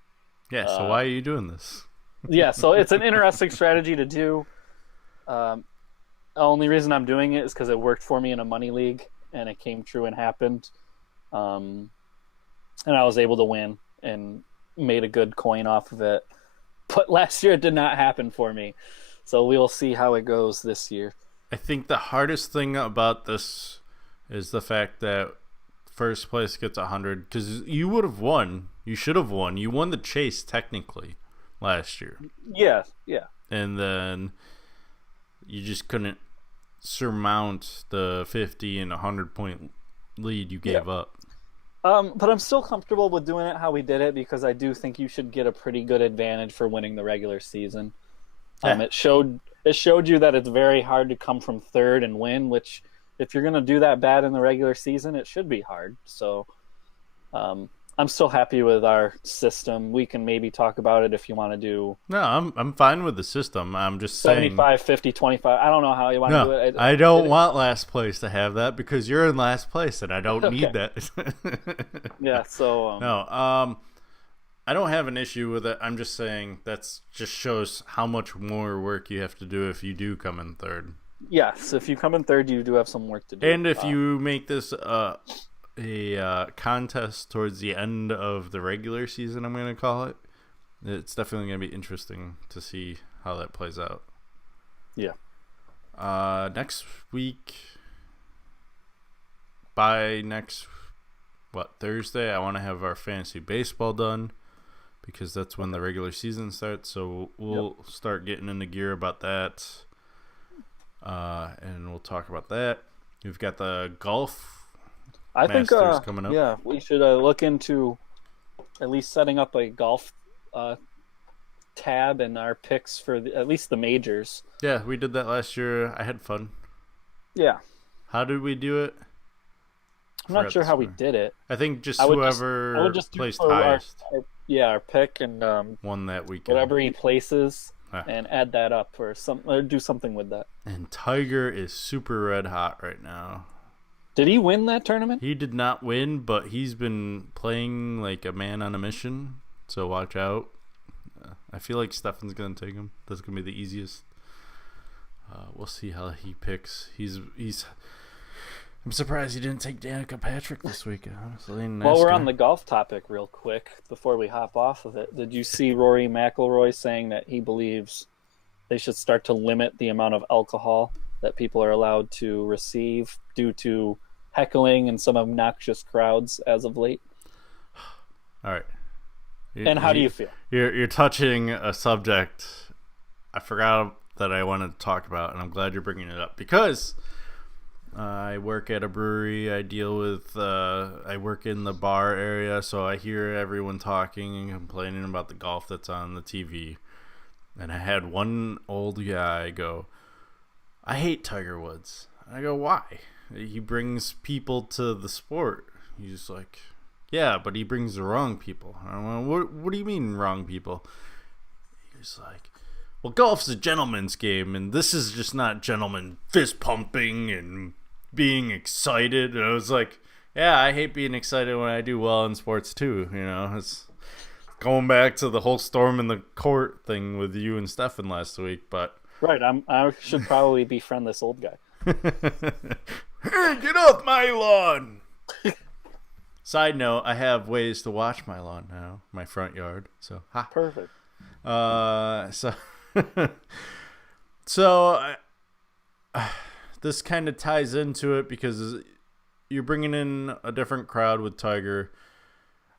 Yeah, so why are you doing this? Yeah, so it's an interesting strategy to do. The only reason I'm doing it is because it worked for me in a money league, and it came true and happened. And I was able to win and made a good coin off of it. But last year it did not happen for me. So we'll see how it goes this year. I think the hardest thing about this is the fact that first place gets 100, because you would have won. You should have won. You won the chase technically last year. Yeah. And then you just couldn't surmount the 50 and 100 point lead you gave up. But I'm still comfortable with doing it how we did it, because I do think you should get a pretty good advantage for winning the regular season. It showed you that it's very hard to come from third and win, which if you're going to do that bad in the regular season, it should be hard. So I'm still happy with our system. We can maybe talk about it if you want to do. No, I'm fine with the system. I'm just saying 75, 50, 25. I don't know how you want to do it. I don't want last place to have that, because you're in last place and I don't need that. Yeah, so no, I don't have an issue with it. I'm just saying that's just shows how much more work you have to do if you do come in third. Yes, if you come in third, you do have some work to do. And if you make this a contest towards the end of the regular season, I'm going to call it, it's definitely going to be interesting to see how that plays out. Yeah. Next week, by Thursday, I want to have our fantasy baseball done, because that's when the regular season starts. So we'll start getting into gear about that. And we'll talk about that. We've got the golf Masters coming up. Yeah, we should look into at least setting up a golf tab and our picks for at least the majors. Yeah, we did that last year. I had fun. Yeah. How did we do it? I'm not sure how we did it. I think whoever placed highest. Our pick and won that weekend. Whatever he places, and add that up or do something with that. And Tiger is super red hot right now. Did he win that tournament? He did not win, but he's been playing like a man on a mission. So watch out. I feel like Steffan's gonna take him. That's gonna be the easiest. We'll see how he picks. He's. I'm surprised he didn't take Danica Patrick this week. Honestly, While we're on the golf topic, real quick, before we hop off of it, did you see Rory McIlroy saying that he believes they should start to limit the amount of alcohol that people are allowed to receive due to heckling and some obnoxious crowds as of late? All right. And how do you feel? You're touching a subject I forgot that I wanted to talk about, and I'm glad you're bringing it up because I work at a brewery. I work in the bar area, so I hear everyone talking and complaining about the golf that's on the TV. And I had one old guy go, "I hate Tiger Woods." I go, "Why?" He brings people to the sport. He's like, "Yeah, but he brings the wrong people." I went, what do you mean wrong people? He's like, "Well, golf's a gentleman's game, and this is just not gentleman fist pumping and being excited." And I was like, "Yeah, I hate being excited when I do well in sports too." You know, it's going back to the whole storm in the court thing with you and Steffan last week. But right, I should probably befriend this old guy. Hey, get off my lawn! Side note: I have ways to watch my lawn now, my front yard. So Perfect. So this kind of ties into it because you're bringing in a different crowd with Tiger.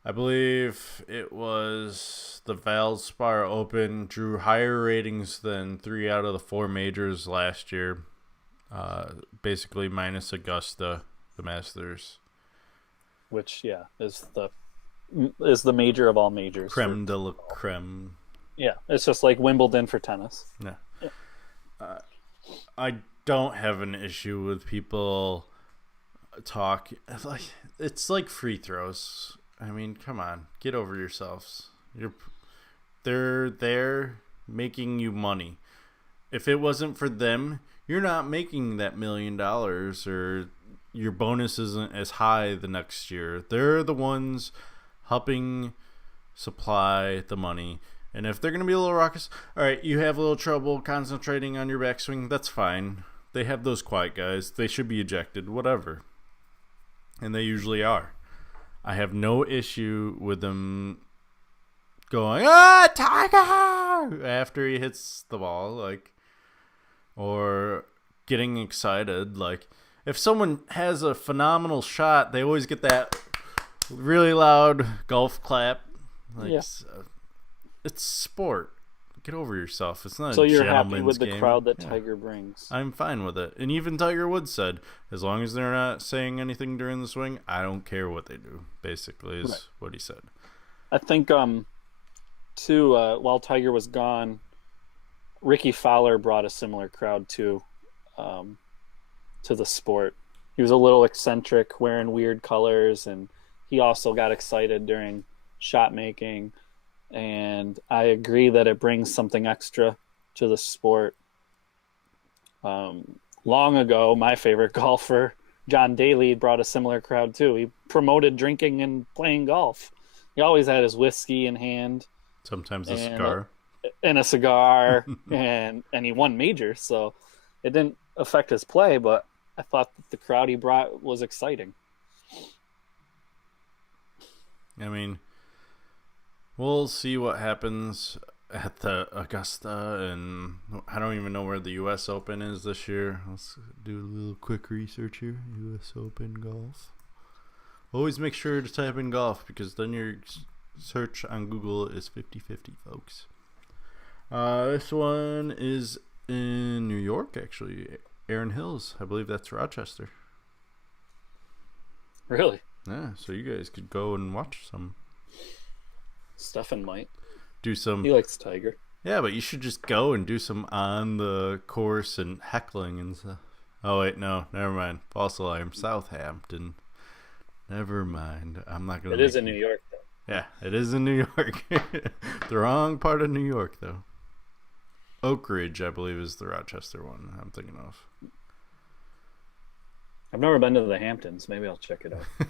I believe it was the Valspar Open drew higher ratings than 3 out of the 4 majors last year. Basically minus Augusta, the Masters. Which, is the major of all majors. Creme de la creme. Yeah, it's just like Wimbledon for tennis. Yeah. I don't have an issue with people talk. It's like free throws. I mean, come on, get over yourselves. They're there making you money. If it wasn't for them, you're not making that $1 million, or your bonus isn't as high the next year. They're the ones helping supply the money. And if they're going to be a little raucous, all right, you have a little trouble concentrating on your backswing, that's fine. They have those quiet guys. They should be ejected, whatever. And they usually are. I have no issue with them going, Tiger! After he hits the ball, or getting excited. If someone has a phenomenal shot, they always get that really loud golf clap. It's sport. Get over yourself. It's not so a you're gentleman's happy with the game. crowd that Tiger brings. I'm fine with it. And even Tiger Woods said, as long as they're not saying anything during the swing, I don't care what they do, basically, is what he said. I think, too, while Tiger was gone, Ricky Fowler brought a similar crowd, too, to the sport. He was a little eccentric, wearing weird colors, and he also got excited during shot making. And I agree that it brings something extra to the sport. Long ago, my favorite golfer, John Daly, brought a similar crowd too. He promoted drinking and playing golf. He always had his whiskey in hand. Sometimes a cigar. And a cigar, and he won majors, so it didn't affect his play, but I thought that the crowd he brought was exciting. I mean, we'll see what happens at the Augusta, and I don't even know where the U.S. Open is this year. Let's do a little quick research here. U.S. Open golf. Always make sure to type in golf, because then your search on Google is 50-50, folks. This one is in New York, actually. Erin Hills. I believe that's Rochester. Really? Yeah, so you guys could go and watch some. Steffan might. Do some. He likes Tiger. Yeah, but you should just go and do some on the course and heckling and stuff. Oh wait, no, never mind. False alarm. Southampton. Never mind. I'm not gonna. It is in New York, though. Yeah, it is in New York. The wrong part of New York, though. Oak Ridge, I believe, is the Rochester one I'm thinking of. I've never been to the Hamptons. Maybe I'll check it out.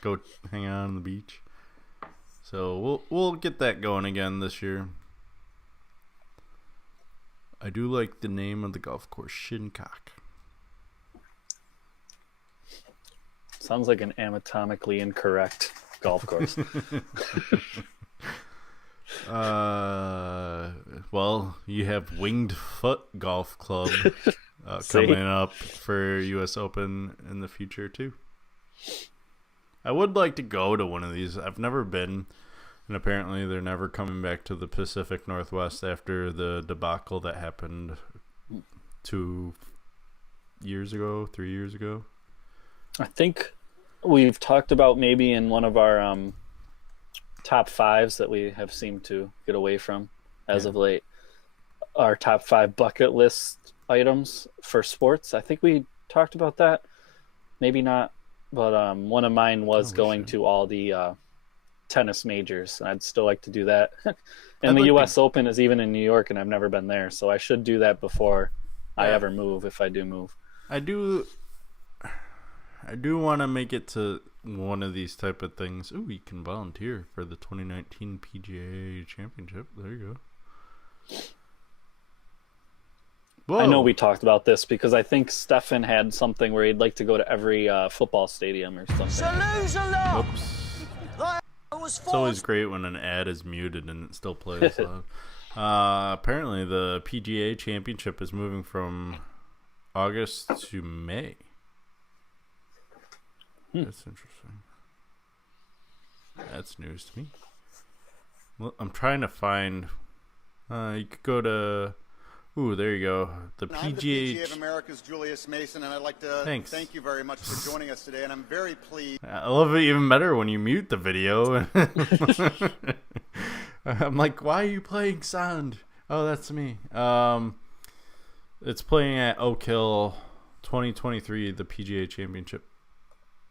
Go hang out on the beach. So we'll get that going again this year. I do like the name of the golf course, Shinnecock. Sounds like an anatomically incorrect golf course. Well, you have Winged Foot Golf Club coming up for U.S. Open in the future too. I would like to go to one of these. I've never been, and apparently they're never coming back to the Pacific Northwest after the debacle that happened 3 years ago. I think we've talked about maybe in one of our top fives that we have seemed to get away from as of late. Our top 5 bucket list items for sports. I think we talked about that. Maybe not, but one of mine was going to all the tennis majors. I'd still like to do that. And the U.S. Open is even in New York, and I've never been there, so I should do that before I ever move, if I do move. I do want to make it to one of these type of things. Ooh, you can volunteer for the 2019 PGA Championship. There you go. Whoa. I know we talked about this because I think Steffan had something where he'd like to go to every football stadium or something. Oops. It's always great when an ad is muted and it still plays loud. Apparently, the PGA Championship is moving from August to May. That's interesting. That's news to me. Well, I'm trying to find. You could go to. Ooh, there you go. The PGA. I'm the PGA of America's Julius Mason, and I'd like to thank you very much for joining us today. And I'm very pleased. I love it even better when you mute the video. I'm like, why are you playing sound? Oh, that's me. It's playing at Oak Hill, 2023, the PGA Championship.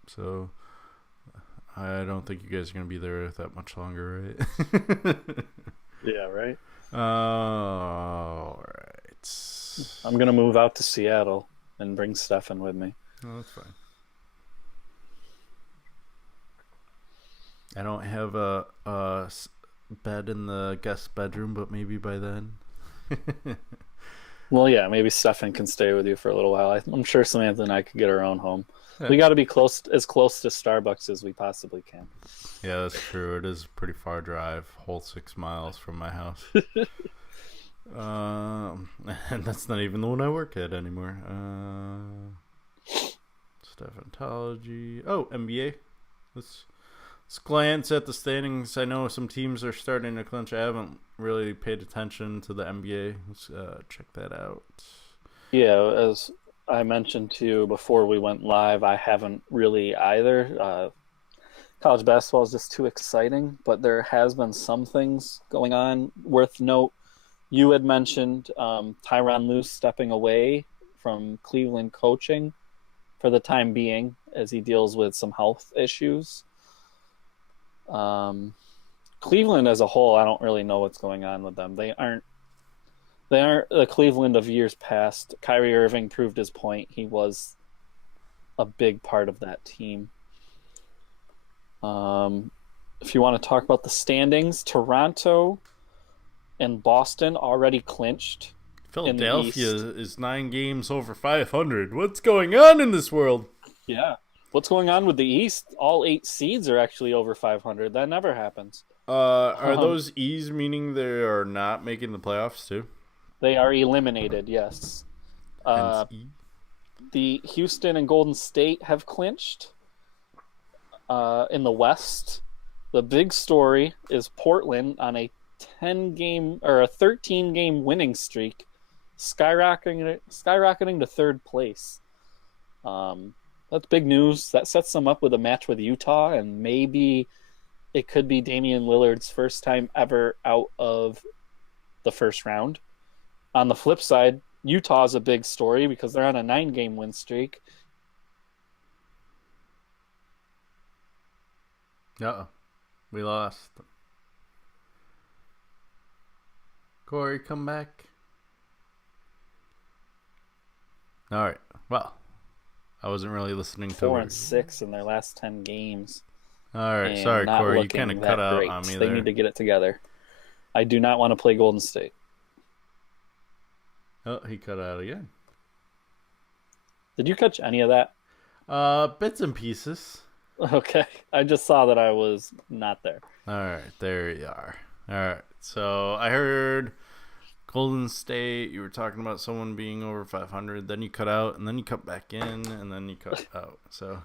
So I don't think you guys are gonna be there that much longer, right? Yeah, right. All right. I'm gonna move out to Seattle and bring Steffan with me. Oh, that's fine. I don't have a bed in the guest bedroom, but maybe by then. Well, yeah, maybe Steffan can stay with you for a little while. I'm sure Samantha and I could get our own home. Yeah. We got to be as close to Starbucks as we possibly can. Yeah, that's true. It is a pretty far drive, whole 6 miles from my house. And that's not even the one I work at anymore. Steffantology. Oh, NBA. Let's glance at the standings. I know some teams are starting to clinch. I haven't really paid attention to the NBA. Let's check that out. Yeah, as I mentioned to you before we went live, I haven't really either. College basketball is just too exciting, but there has been some things going on worth note. You had mentioned Tyronn Lue stepping away from Cleveland coaching for the time being as he deals with some health issues. Cleveland as a whole, I don't really know what's going on with them. They aren't the Cleveland of years past. Kyrie Irving proved his point. He was a big part of that team. If you want to talk about the standings, Toronto and Boston already clinched. Philadelphia is 9 games over 500. What's going on in this world? Yeah. What's going on with the East? All 8 seeds are actually over 500. That never happens. Are those E's meaning they are not making the playoffs too? They are eliminated, yes. The Houston and Golden State have clinched in the West. The big story is Portland on a 13-game winning streak, skyrocketing to third place. That's big news. That sets them up with a match with Utah, and maybe it could be Damian Lillard's first time ever out of the first round. On the flip side, Utah's a big story because they're on a 9-game win streak. Uh-oh. We lost. Cory, come back. All right. Well, I wasn't really listening to 4-6 in their last 10 games. All right, sorry, Corey. You kind of cut out on me there. They need to get it together. I do not want to play Golden State. Oh, he cut out again. Did you catch any of that? Bits and pieces. Okay. I just saw that I was not there. All right, there you are. All right, so I heard Golden State. You were talking about someone being over 500. Then you cut out, and then you cut back in, and then you cut out. So,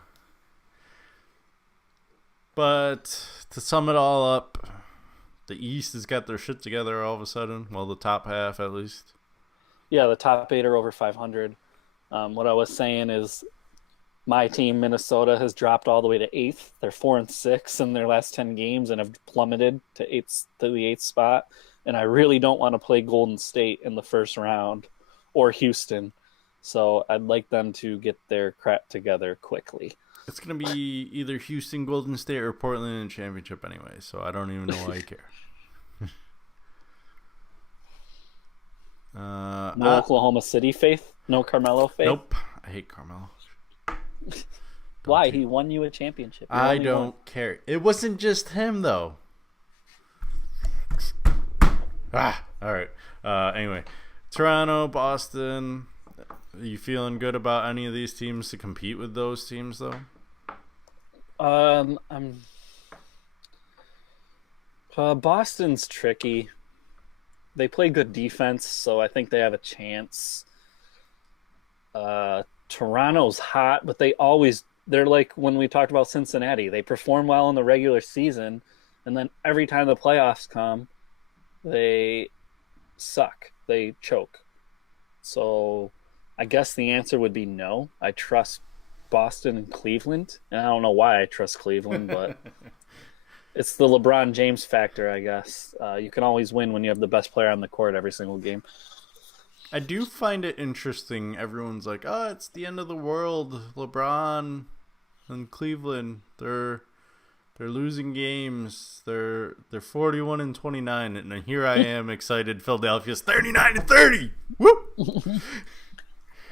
but to sum it all up, the East has got their shit together all of a sudden. Well, the top half at least. Yeah, the top 8 are over 500. What I was saying is my team, Minnesota, has dropped all the way to 8th. They're 4-6 in their last 10 games and have plummeted to the 8th spot. And I really don't want to play Golden State in the first round or Houston. So I'd like them to get their crap together quickly. It's going to be either Houston, Golden State, or Portland in the championship anyway. So I don't even know why you care. No Oklahoma City faith? No Carmelo faith? Nope. I hate Carmelo. Why? He won you a championship. I don't care. It wasn't just him, though. All right. Anyway, Toronto, Boston. Are you feeling good about any of these teams to compete with those teams, though? Boston's tricky. They play good defense, so I think they have a chance. Toronto's hot, but they're like when we talked about Cincinnati. They perform well in the regular season, and then every time the playoffs come, they suck. They choke. So I guess the answer would be no. I trust Boston and Cleveland, and I don't know why I trust Cleveland, but it's the LeBron James factor, I guess. You can always win when you have the best player on the court every single game. I do find it interesting. Everyone's like, "Oh, it's the end of the world." LeBron and Cleveland, they're losing games. They're 41-29, and here I am excited. Philadelphia's 39-30. Woo!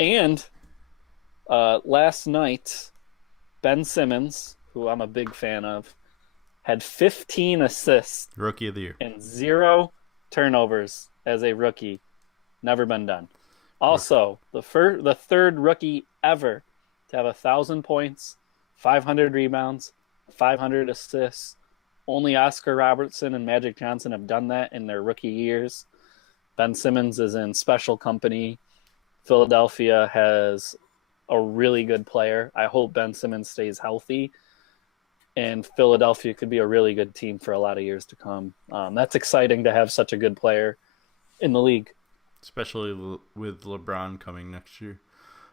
And last night, Ben Simmons, who I'm a big fan of, had 15 assists, Rookie of the Year, and 0 turnovers as a rookie. Never been done. Also, the third rookie ever to have 1,000 points, 500 rebounds, 500 assists. Only Oscar Robertson and Magic Johnson have done that in their rookie years. Ben Simmons is in special company. Philadelphia has a really good player. I hope Ben Simmons stays healthy. And Philadelphia could be a really good team for a lot of years to come. That's exciting to have such a good player in the league. Especially with LeBron coming next year.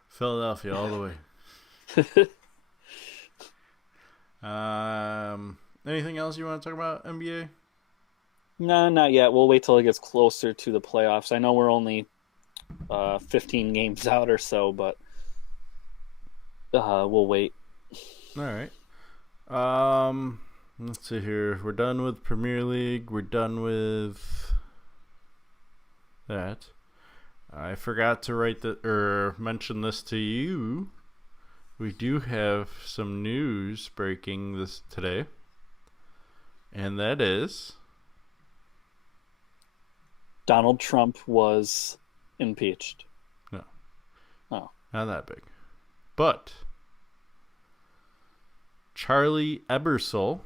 Philadelphia all the way. Anything else you want to talk about, NBA? No, not yet. We'll wait till it gets closer to the playoffs. I know we're only 15 games out or so, but we'll wait. All right. Let's see here. We're done with Premier League. We're done with that. I forgot to mention this to you. We do have some news breaking today, and that is Donald Trump was impeached. No. Oh. Not that big. But Charlie Ebersol,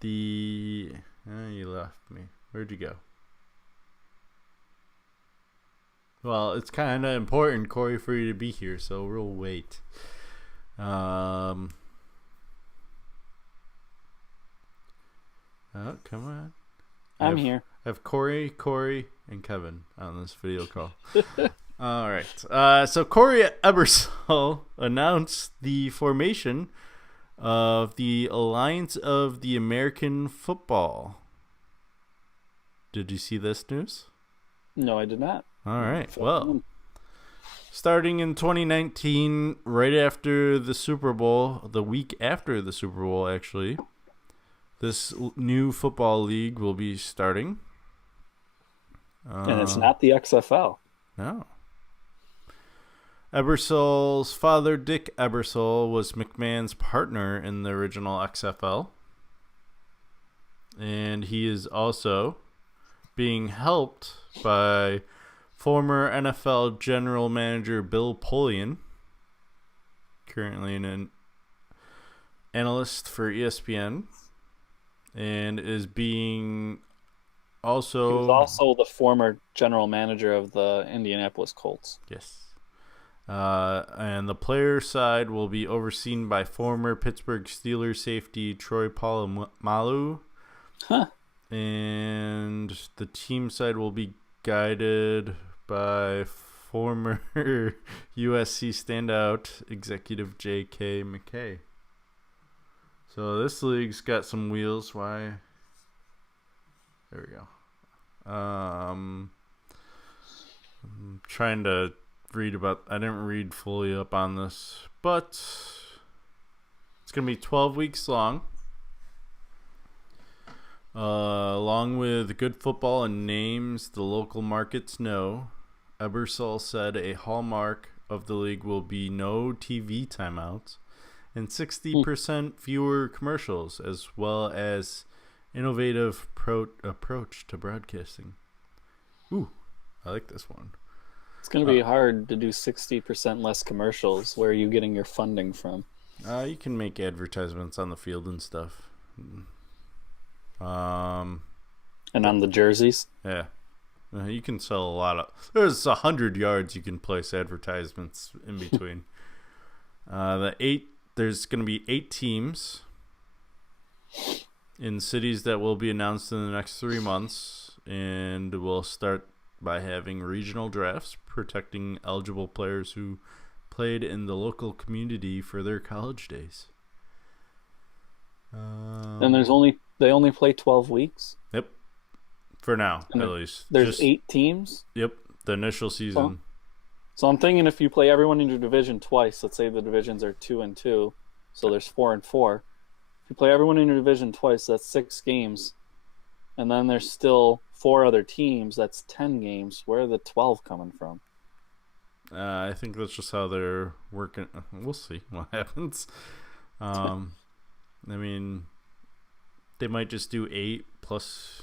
you left me. Where'd you go? Well, it's kind of important, Corey, for you to be here, so we'll wait. Oh, come on. I'm here. I have Cory, and Kevin on this video call. All right. So Cory Ebersol announced the formation of the Alliance of the American Football. Did you see this news? No, I did not. All right. Well, starting in 2019, right after the Super Bowl, the week after the Super Bowl, actually, this new football league will be starting. And it's not the XFL. No. Ebersol's father, Dick Ebersol, was McMahon's partner in the original XFL. And he is also being helped by former NFL general manager Bill Polian, currently an analyst for ESPN, and is being also... He was also the former general manager of the Indianapolis Colts. Yes. And the player side will be overseen by former Pittsburgh Steelers safety Troy Polamalu. Huh. And the team side will be guided by former USC standout executive J.K. McKay. So this league's got some wheels. Why? There we go. I'm trying to read about... I didn't read fully up on this, but it's going to be 12 weeks long. Along with good football and names the local markets know, Ebersol said a hallmark of the league will be no TV timeouts and 60% fewer commercials, as well as innovative approach to broadcasting. Ooh, I like this one. It's going to be hard to do 60% less commercials. Where are you getting your funding from? You can make advertisements on the field and stuff. And on the jerseys? Yeah. You can sell a lot of... There's 100 yards you can place advertisements in between. There's going to be 8 teams in cities that will be announced in the next 3 months, and we'll start by having regional drafts protecting eligible players who played in the local community for their college days. And they only play 12 weeks? Yep. For now, and at least. There's 8 teams? Yep. The initial season. So I'm thinking if you play everyone in your division twice, let's say the divisions are 2 and 2, so there's 4 and 4. If you play everyone in your division twice, that's 6 games. And then there's still 4 other teams, that's 10 games. Where are the 12 coming from? I think that's just how they're working. We'll see what happens. I mean, they might just do 8 plus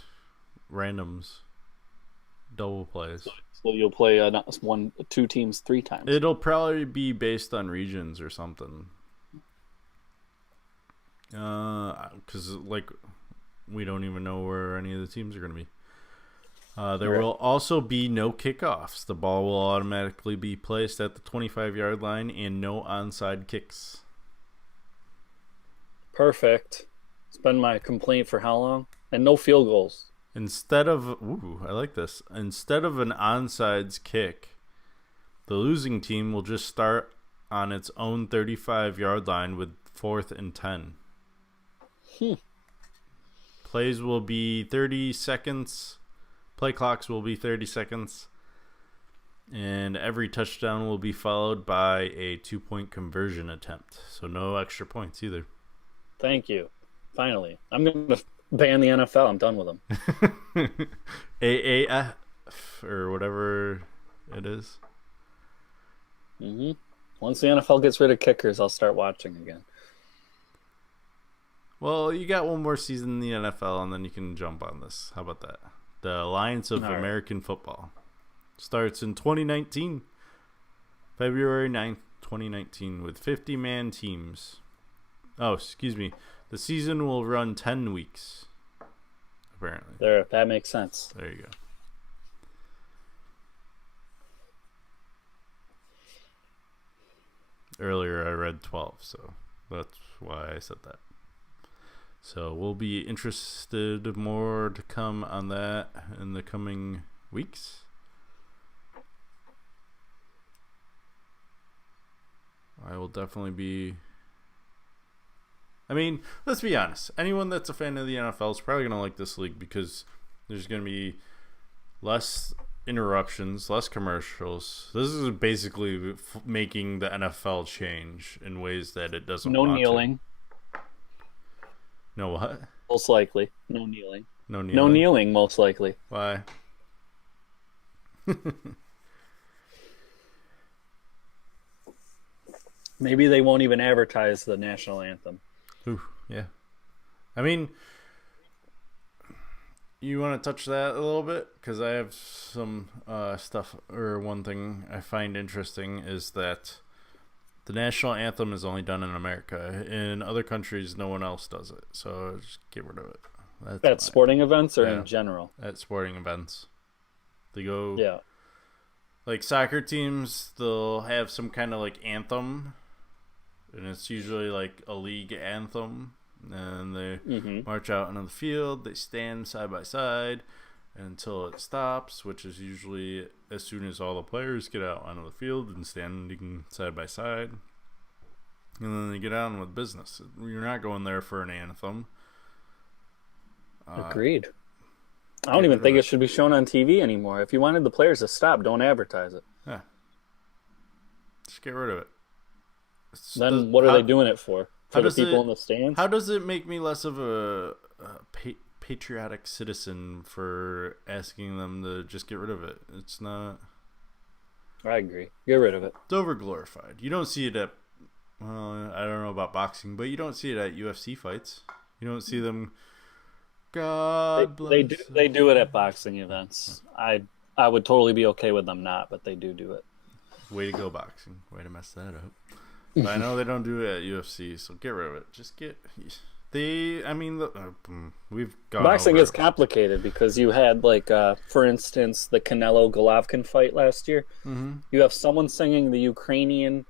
randoms, double plays. So you'll play 2 teams 3 times. It'll probably be based on regions or something. Because we don't even know where any of the teams are going to be. There will also be no kickoffs. The ball will automatically be placed at the 25-yard line and no onside kicks. Perfect. It's been my complaint for how long? And no field goals. Instead of... I like this. Instead of an onside kick, the losing team will just start on its own 35-yard line with 4th and 10. Plays will be 30 seconds. Play clocks will be 30 seconds. And every touchdown will be followed by a 2-point conversion attempt. So no extra points either. Thank you. Finally. I'm going to ban the NFL. I'm done with them. AAF or whatever it is. Mm-hmm. Once the NFL gets rid of kickers, I'll start watching again. Well, you got one more season in the NFL, and then you can jump on this. How about that? The Alliance of American Football starts in 2019, February 9th, 2019, with 50-man teams. Oh, excuse me. The season will run 10 weeks, apparently. That makes sense. There you go. Earlier I read 12, so that's why I said that. So we'll be interested, more to come on that in the coming weeks. I will definitely be... I mean, let's be honest. Anyone that's a fan of the NFL is probably going to like this league because there's going to be less interruptions, less commercials. This is basically making the NFL change in ways that it doesn't want to. No kneeling. No what? Most likely. No kneeling. No kneeling. No kneeling, most likely. Why? Maybe they won't even advertise the national anthem. Ooh, yeah. I mean, you want to touch that a little bit? Because I have some stuff, or one thing I find interesting is that the national anthem is only done in America. In other countries, no one else does it. So just get rid of it. At sporting events or in general? At sporting events. They go... Yeah. Like soccer teams, they'll have some kind of like anthem. And it's usually like a league anthem. And they march out onto the field. They stand side by side until it stops, which is usually as soon as all the players get out onto the field and standing side by side. And then they get on with business. You're not going there for an anthem. Agreed. I don't even think it should be shown on TV anymore. If you wanted the players to stop, don't advertise it. Yeah. Just get rid of it. Then what are they doing it for? For the people in the stands? How does it make me less of a patriotic citizen for asking them to just get rid of it? It's not... I agree. Get rid of it. It's over-glorified. You don't see it at... Well, I don't know about boxing, but you don't see it at UFC fights. You don't see them... God bless. They do it at boxing events. I would totally be okay with them not, but they do it. Way to go, boxing. Way to mess that up. But I know they don't do it at UFC, so get rid of it. Just get... we've gone Boxing over. is complicated because you had, like, for instance, the Canelo-Golovkin fight last year. Mm-hmm. You have someone singing the Ukrainian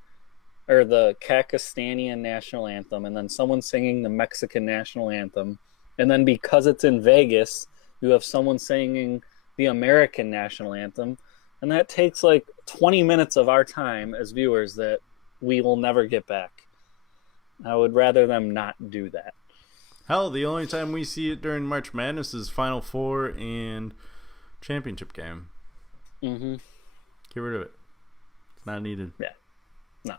or the Kakistanian national anthem, and then someone singing the Mexican national anthem. And then because it's in Vegas, you have someone singing the American national anthem. And that takes like 20 minutes of our time as viewers that we will never get back. I would rather them not do that. Hell, the only time we see it during March Madness is Final Four and championship game. Mm-hmm. Get rid of it. It's not needed. Yeah. No.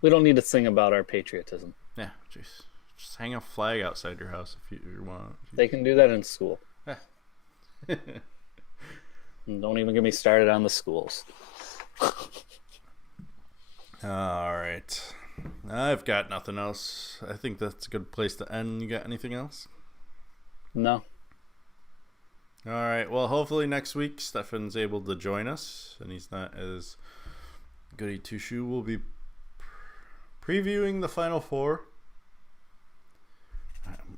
We don't need to sing about our patriotism. Yeah, jeez. Just hang a flag outside your house if you want. They can do that in school. Yeah. Don't even get me started on the schools. All right. I've got nothing else. I think that's a good place to end. You got anything else? No. All right. Well, hopefully next week Steffan's able to join us, and he's not as goody two-shoe. We'll be previewing the Final Four.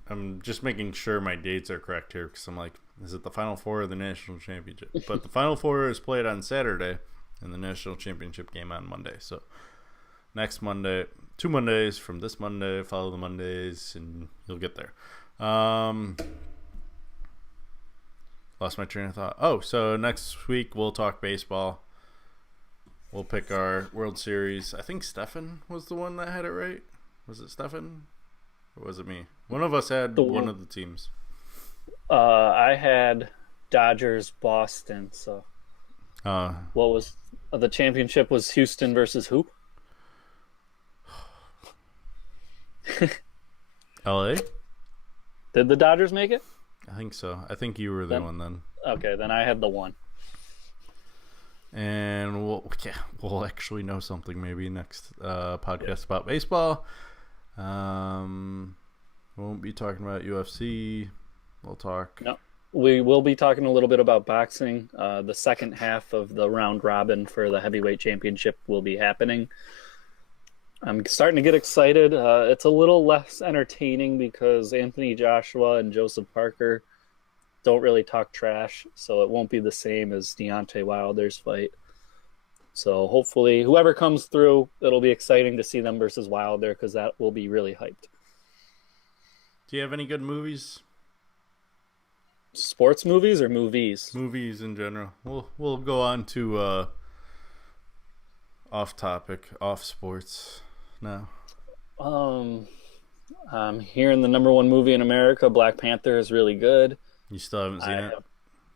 I'm just making sure my dates are correct here because I'm like, is it the Final Four or the National Championship? But the Final Four is played on Saturday and the National Championship game on Monday. So next Monday, 2 Mondays from this Monday, follow the Mondays, and you'll get there. Lost my train of thought. Oh, so next week we'll talk baseball. We'll pick our World Series. I think Steffan was the one that had it right. Was it Steffan? Or was it me? One of us had one of the teams. I had Dodgers, Boston. So, what was the championship? Was Houston versus who? LA? Did the Dodgers make it? I think so. I think you were the one then. Okay, then I had the one. And we'll actually know something maybe next podcast about baseball. Won't be talking about UFC. We'll talk. No, we will be talking a little bit about boxing. The second half of the round robin for the heavyweight championship will be happening. I'm starting to get excited. It's a little less entertaining because Anthony Joshua and Joseph Parker don't really talk trash, so it won't be the same as Deontay Wilder's fight. So hopefully whoever comes through, it'll be exciting to see them versus Wilder because that will be really hyped. Do you have any good movies? Sports movies or movies? Movies in general. We'll go on to off topic, off sports now. I'm hearing the number one movie in America, Black Panther, is really good. You still haven't seen it?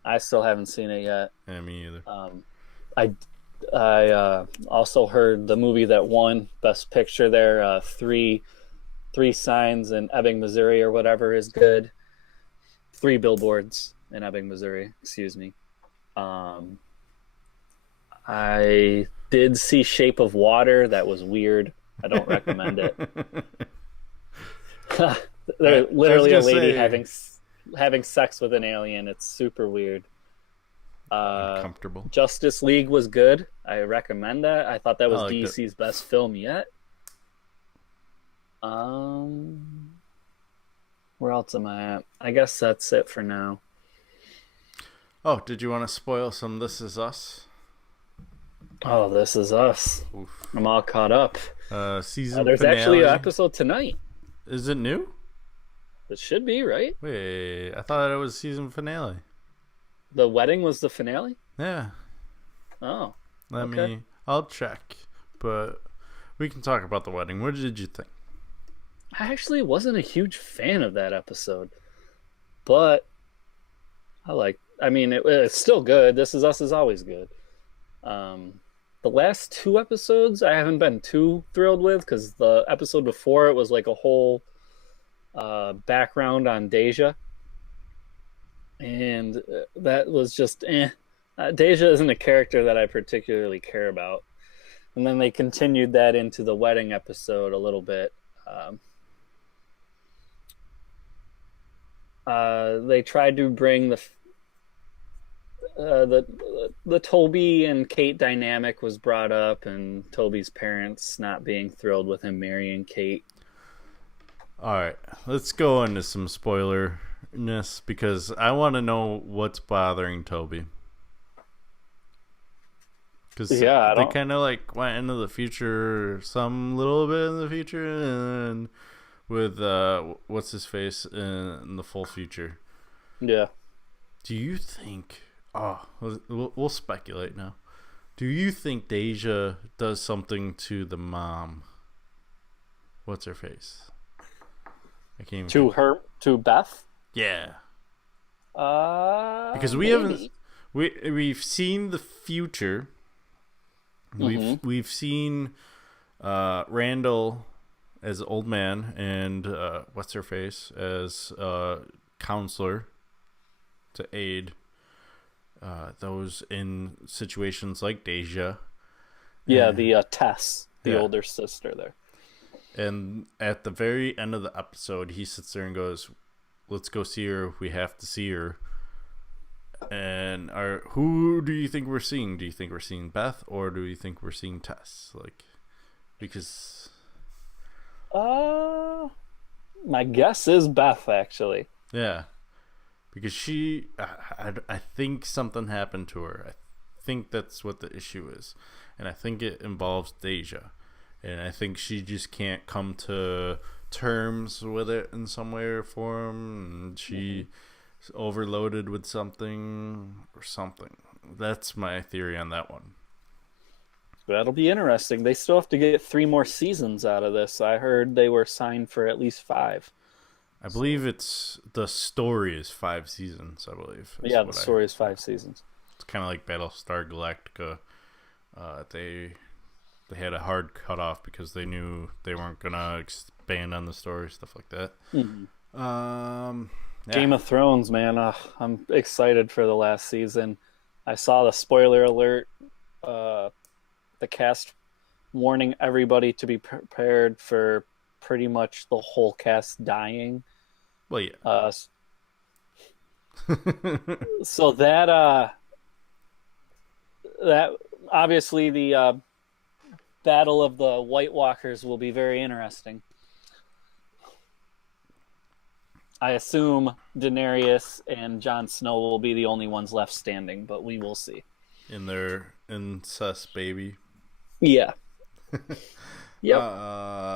I still haven't seen it yet. Yeah, me either. I also heard the movie that won Best Picture there, Three Signs in Ebbing, Missouri, or whatever, is good. 3 Billboards in Ebbing, Missouri. Excuse me. I did see Shape of Water. That was weird. I don't recommend it. They're literally a lady having sex with an alien. It's super weird. Uncomfortable. Justice League was good. I recommend that. I thought that was DC's best film yet. Where else am I at? I guess that's it for now. Oh, did you want to spoil some This Is Us? Oh, This Is Us. Oof. I'm all caught up. Season there's finale. Actually an episode tonight. Is it new? It should be, right? Wait, I thought it was season finale. The wedding was the finale? Yeah. Oh. I'll check. But we can talk about the wedding. What did you think? I actually wasn't a huge fan of that episode. But it's still good. This Is Us is always good. The last 2 episodes I haven't been too thrilled with, because the episode before it was like a whole background on Deja. And that was just Deja isn't a character that I particularly care about. And then they continued that into the wedding episode a little bit. They tried to bring the Toby and Kate dynamic was brought up, and Toby's parents not being thrilled with him marrying Kate. All right, let's go into some spoilerness, because I want to know what's bothering Toby. Because they kind of like went into the future, some little bit in the future, and with what's his face in the full future. Yeah. Do you think? Oh, we'll speculate now. Do you think Deja does something to the mom? What's her face? I can't even to Beth? Yeah. Because we've seen the future. We've seen Randall as old man and what's her face as counselor to aid those in situations like Deja. Yeah, the Tess, the older sister there. And at the very end of the episode, he sits there and goes, "Let's go see her. We have to see her." And who do you think we're seeing? Do you think we're seeing Beth, or do you think we're seeing Tess? Because my guess is Beth, actually. Yeah, because I think something happened to her. I think that's what the issue is, and I think it involves Deja, and I think she just can't come to terms with it in some way or form, and she. Overloaded with something or something. That's my theory on that one. That'll be interesting. They still have to get 3 more seasons out of this. I heard they were signed for at least 5. I believe it's the story is 5 seasons. I believe. Yeah, the story is 5 seasons. It's kind of like Battlestar Galactica. They had a hard cutoff because they knew they weren't gonna expand on the story, stuff like that. Mm-hmm. Yeah. Game of Thrones, man. I'm excited for the last season. I saw the spoiler alert, the cast warning everybody to be prepared for pretty much the whole cast dying. Well, yeah. So that obviously the Battle of the White Walkers will be very interesting. I assume Daenerys and Jon Snow will be the only ones left standing, but we will see. In their incest baby. Yeah. Yep.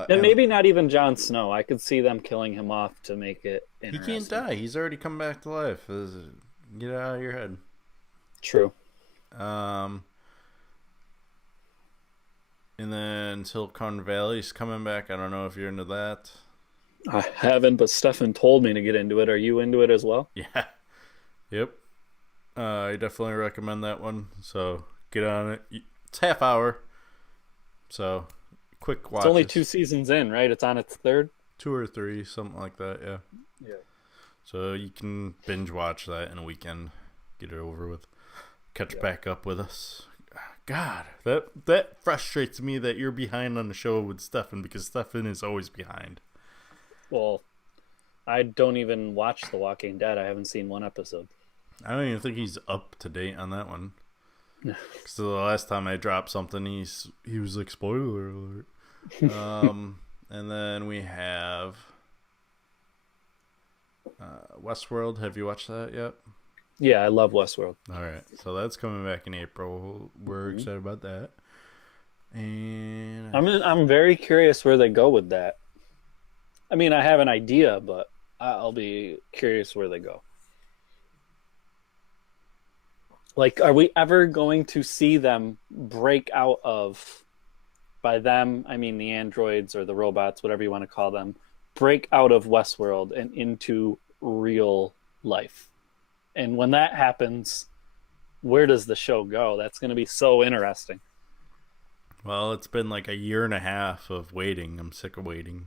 And maybe not even Jon Snow. I could see them killing him off to make it interesting. He can't die. He's already come back to life. Get it out of your head. True. And then Silicon Valley's coming back. I don't know if you're into that. I haven't, but Steffan told me to get into it. Are you into it as well? Yeah. Yep. I definitely recommend that one. So get on it. It's half hour. So quick watch. It's only 2 seasons in, right? It's on its 3rd? 2 or 3, something like that, yeah. Yeah. So you can binge watch that in a weekend. Get it over with. Catch back up with us. God, that frustrates me that you're behind on the show with Steffan, because Steffan is always behind. Well, I don't even watch The Walking Dead. I haven't seen one episode. I don't even think he's up to date on that one. So the last time I dropped something, he was like, spoiler alert. And then we have Westworld. Have you watched that yet? Yeah, I love Westworld. All right, so that's coming back in April. We're excited about that. And I'm very curious where they go with that. I mean, I have an idea, but I'll be curious where they go. Like, are we ever going to see them break out of, by them, I mean the androids or the robots, whatever you want to call them, break out of Westworld and into real life? And when that happens, where does the show go? That's going to be so interesting. Well, it's been like a year and a half of waiting. I'm sick of waiting.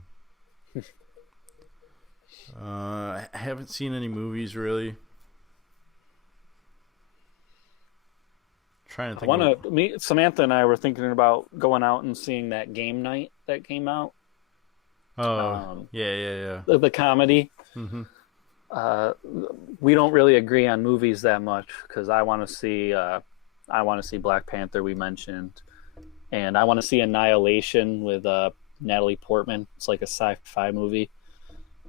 I haven't seen any movies really. Trying to think. Samantha and I were thinking about going out and seeing that Game Night that came out. Oh, yeah. The comedy. Mm-hmm. We don't really agree on movies that much because I want to see Black Panther, we mentioned, and I want to see Annihilation with Natalie Portman. It's like a sci-fi movie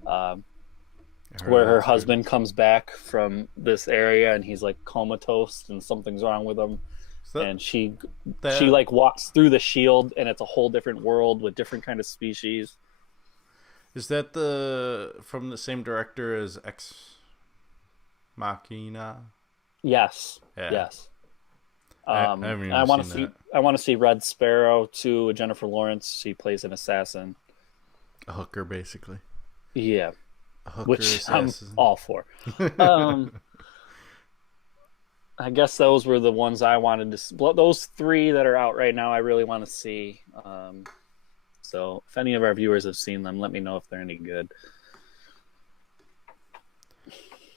where her husband comes back from this area and he's like comatose and something's wrong with him. And she like walks through the shield and it's a whole different world with different kind of species. Is that from the same director as Ex Machina? Yes. Yeah. Yes. I want to see Red Sparrow too. Jennifer Lawrence. She plays an assassin. A hooker, basically. Yeah. A hooker which assassin. I'm all for. I guess those were the ones I wanted to see. Those three that are out right now, I really want to see. So if any of our viewers have seen them, let me know if they're any good.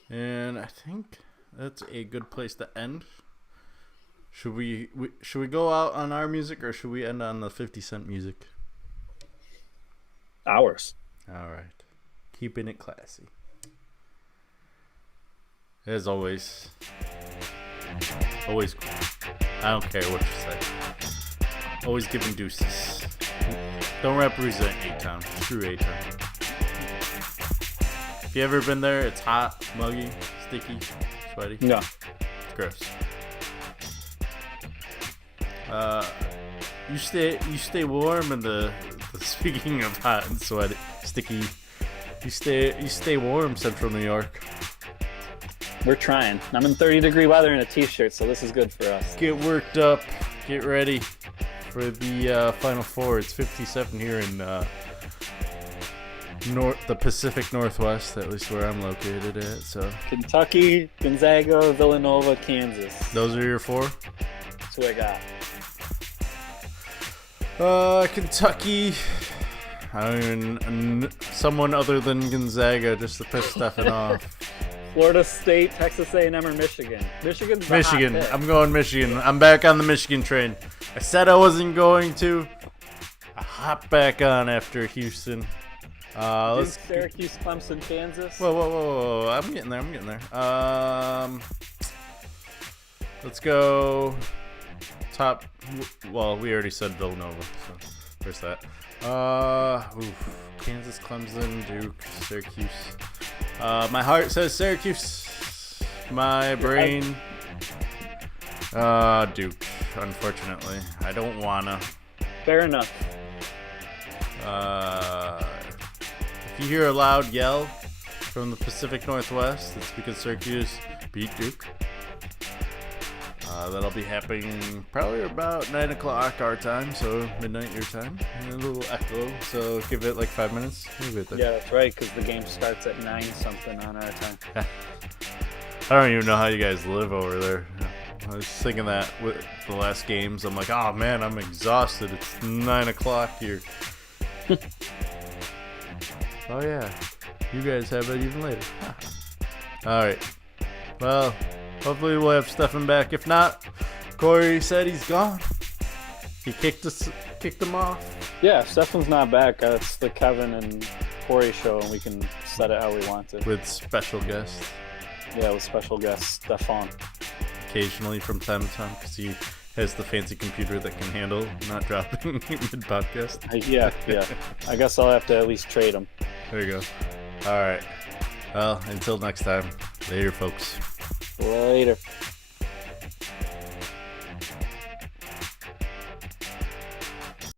And I think that's a good place to end. Should we go out on our music, or should we end on the 50 Cent music? Ours. All right. Keeping it classy. As always. Always cool. I don't care what you say. Always giving deuces. Don't represent A-Town. Screw A-Town. If you ever been there, it's hot, muggy, sticky, sweaty. No. It's gross. You stay warm in the speaking of hot and sweaty, sticky. You stay warm, Central New York. We're trying. I'm in 30-degree weather in a t-shirt, so this is good for us. Get worked up. Get ready for the Final Four. It's 57 here in the Pacific Northwest, at least where I'm located at. So Kentucky, Gonzaga, Villanova, Kansas. Those are your four? That's who I got. Kentucky. I don't even. Someone other than Gonzaga, just to piss Steffan off. Florida State, Texas A&M, or Michigan? Michigan's the hot pick. I'm going Michigan. I'm back on the Michigan train. I said I wasn't going to. I hopped back on after Houston. Let's Syracuse, Clemson, Kansas. Whoa! I'm getting there. Let's go. Top. Well, we already said Villanova, so there's that. Kansas, Clemson, Duke, Syracuse. My heart says Syracuse. My brain, Duke. Unfortunately, I don't wanna. Fair enough. If you hear a loud yell from the Pacific Northwest, it's because Syracuse beat Duke. That'll be happening probably about 9 o'clock our time, so midnight your time. And a little echo, so give it like 5 minutes. We'll get there. Yeah, that's right, because the game starts at 9 something on our time. I don't even know how you guys live over there. I was thinking that with the last games. I'm like, oh man, I'm exhausted. It's 9 o'clock here. Oh yeah, you guys have it even later. All right. Well, hopefully we'll have Steffan back. If not, Cory said he's gone. He kicked him off. Yeah, if Steffan's not back, it's the Kevin and Cory show, and we can set it how we want to. With special guests. Yeah, with special guest Steffan. Occasionally from time to time, because he has the fancy computer that can handle not dropping mid-podcast. Yeah. I guess I'll have to at least trade him. There you go. All right. Well, until next time. Later, folks. Later.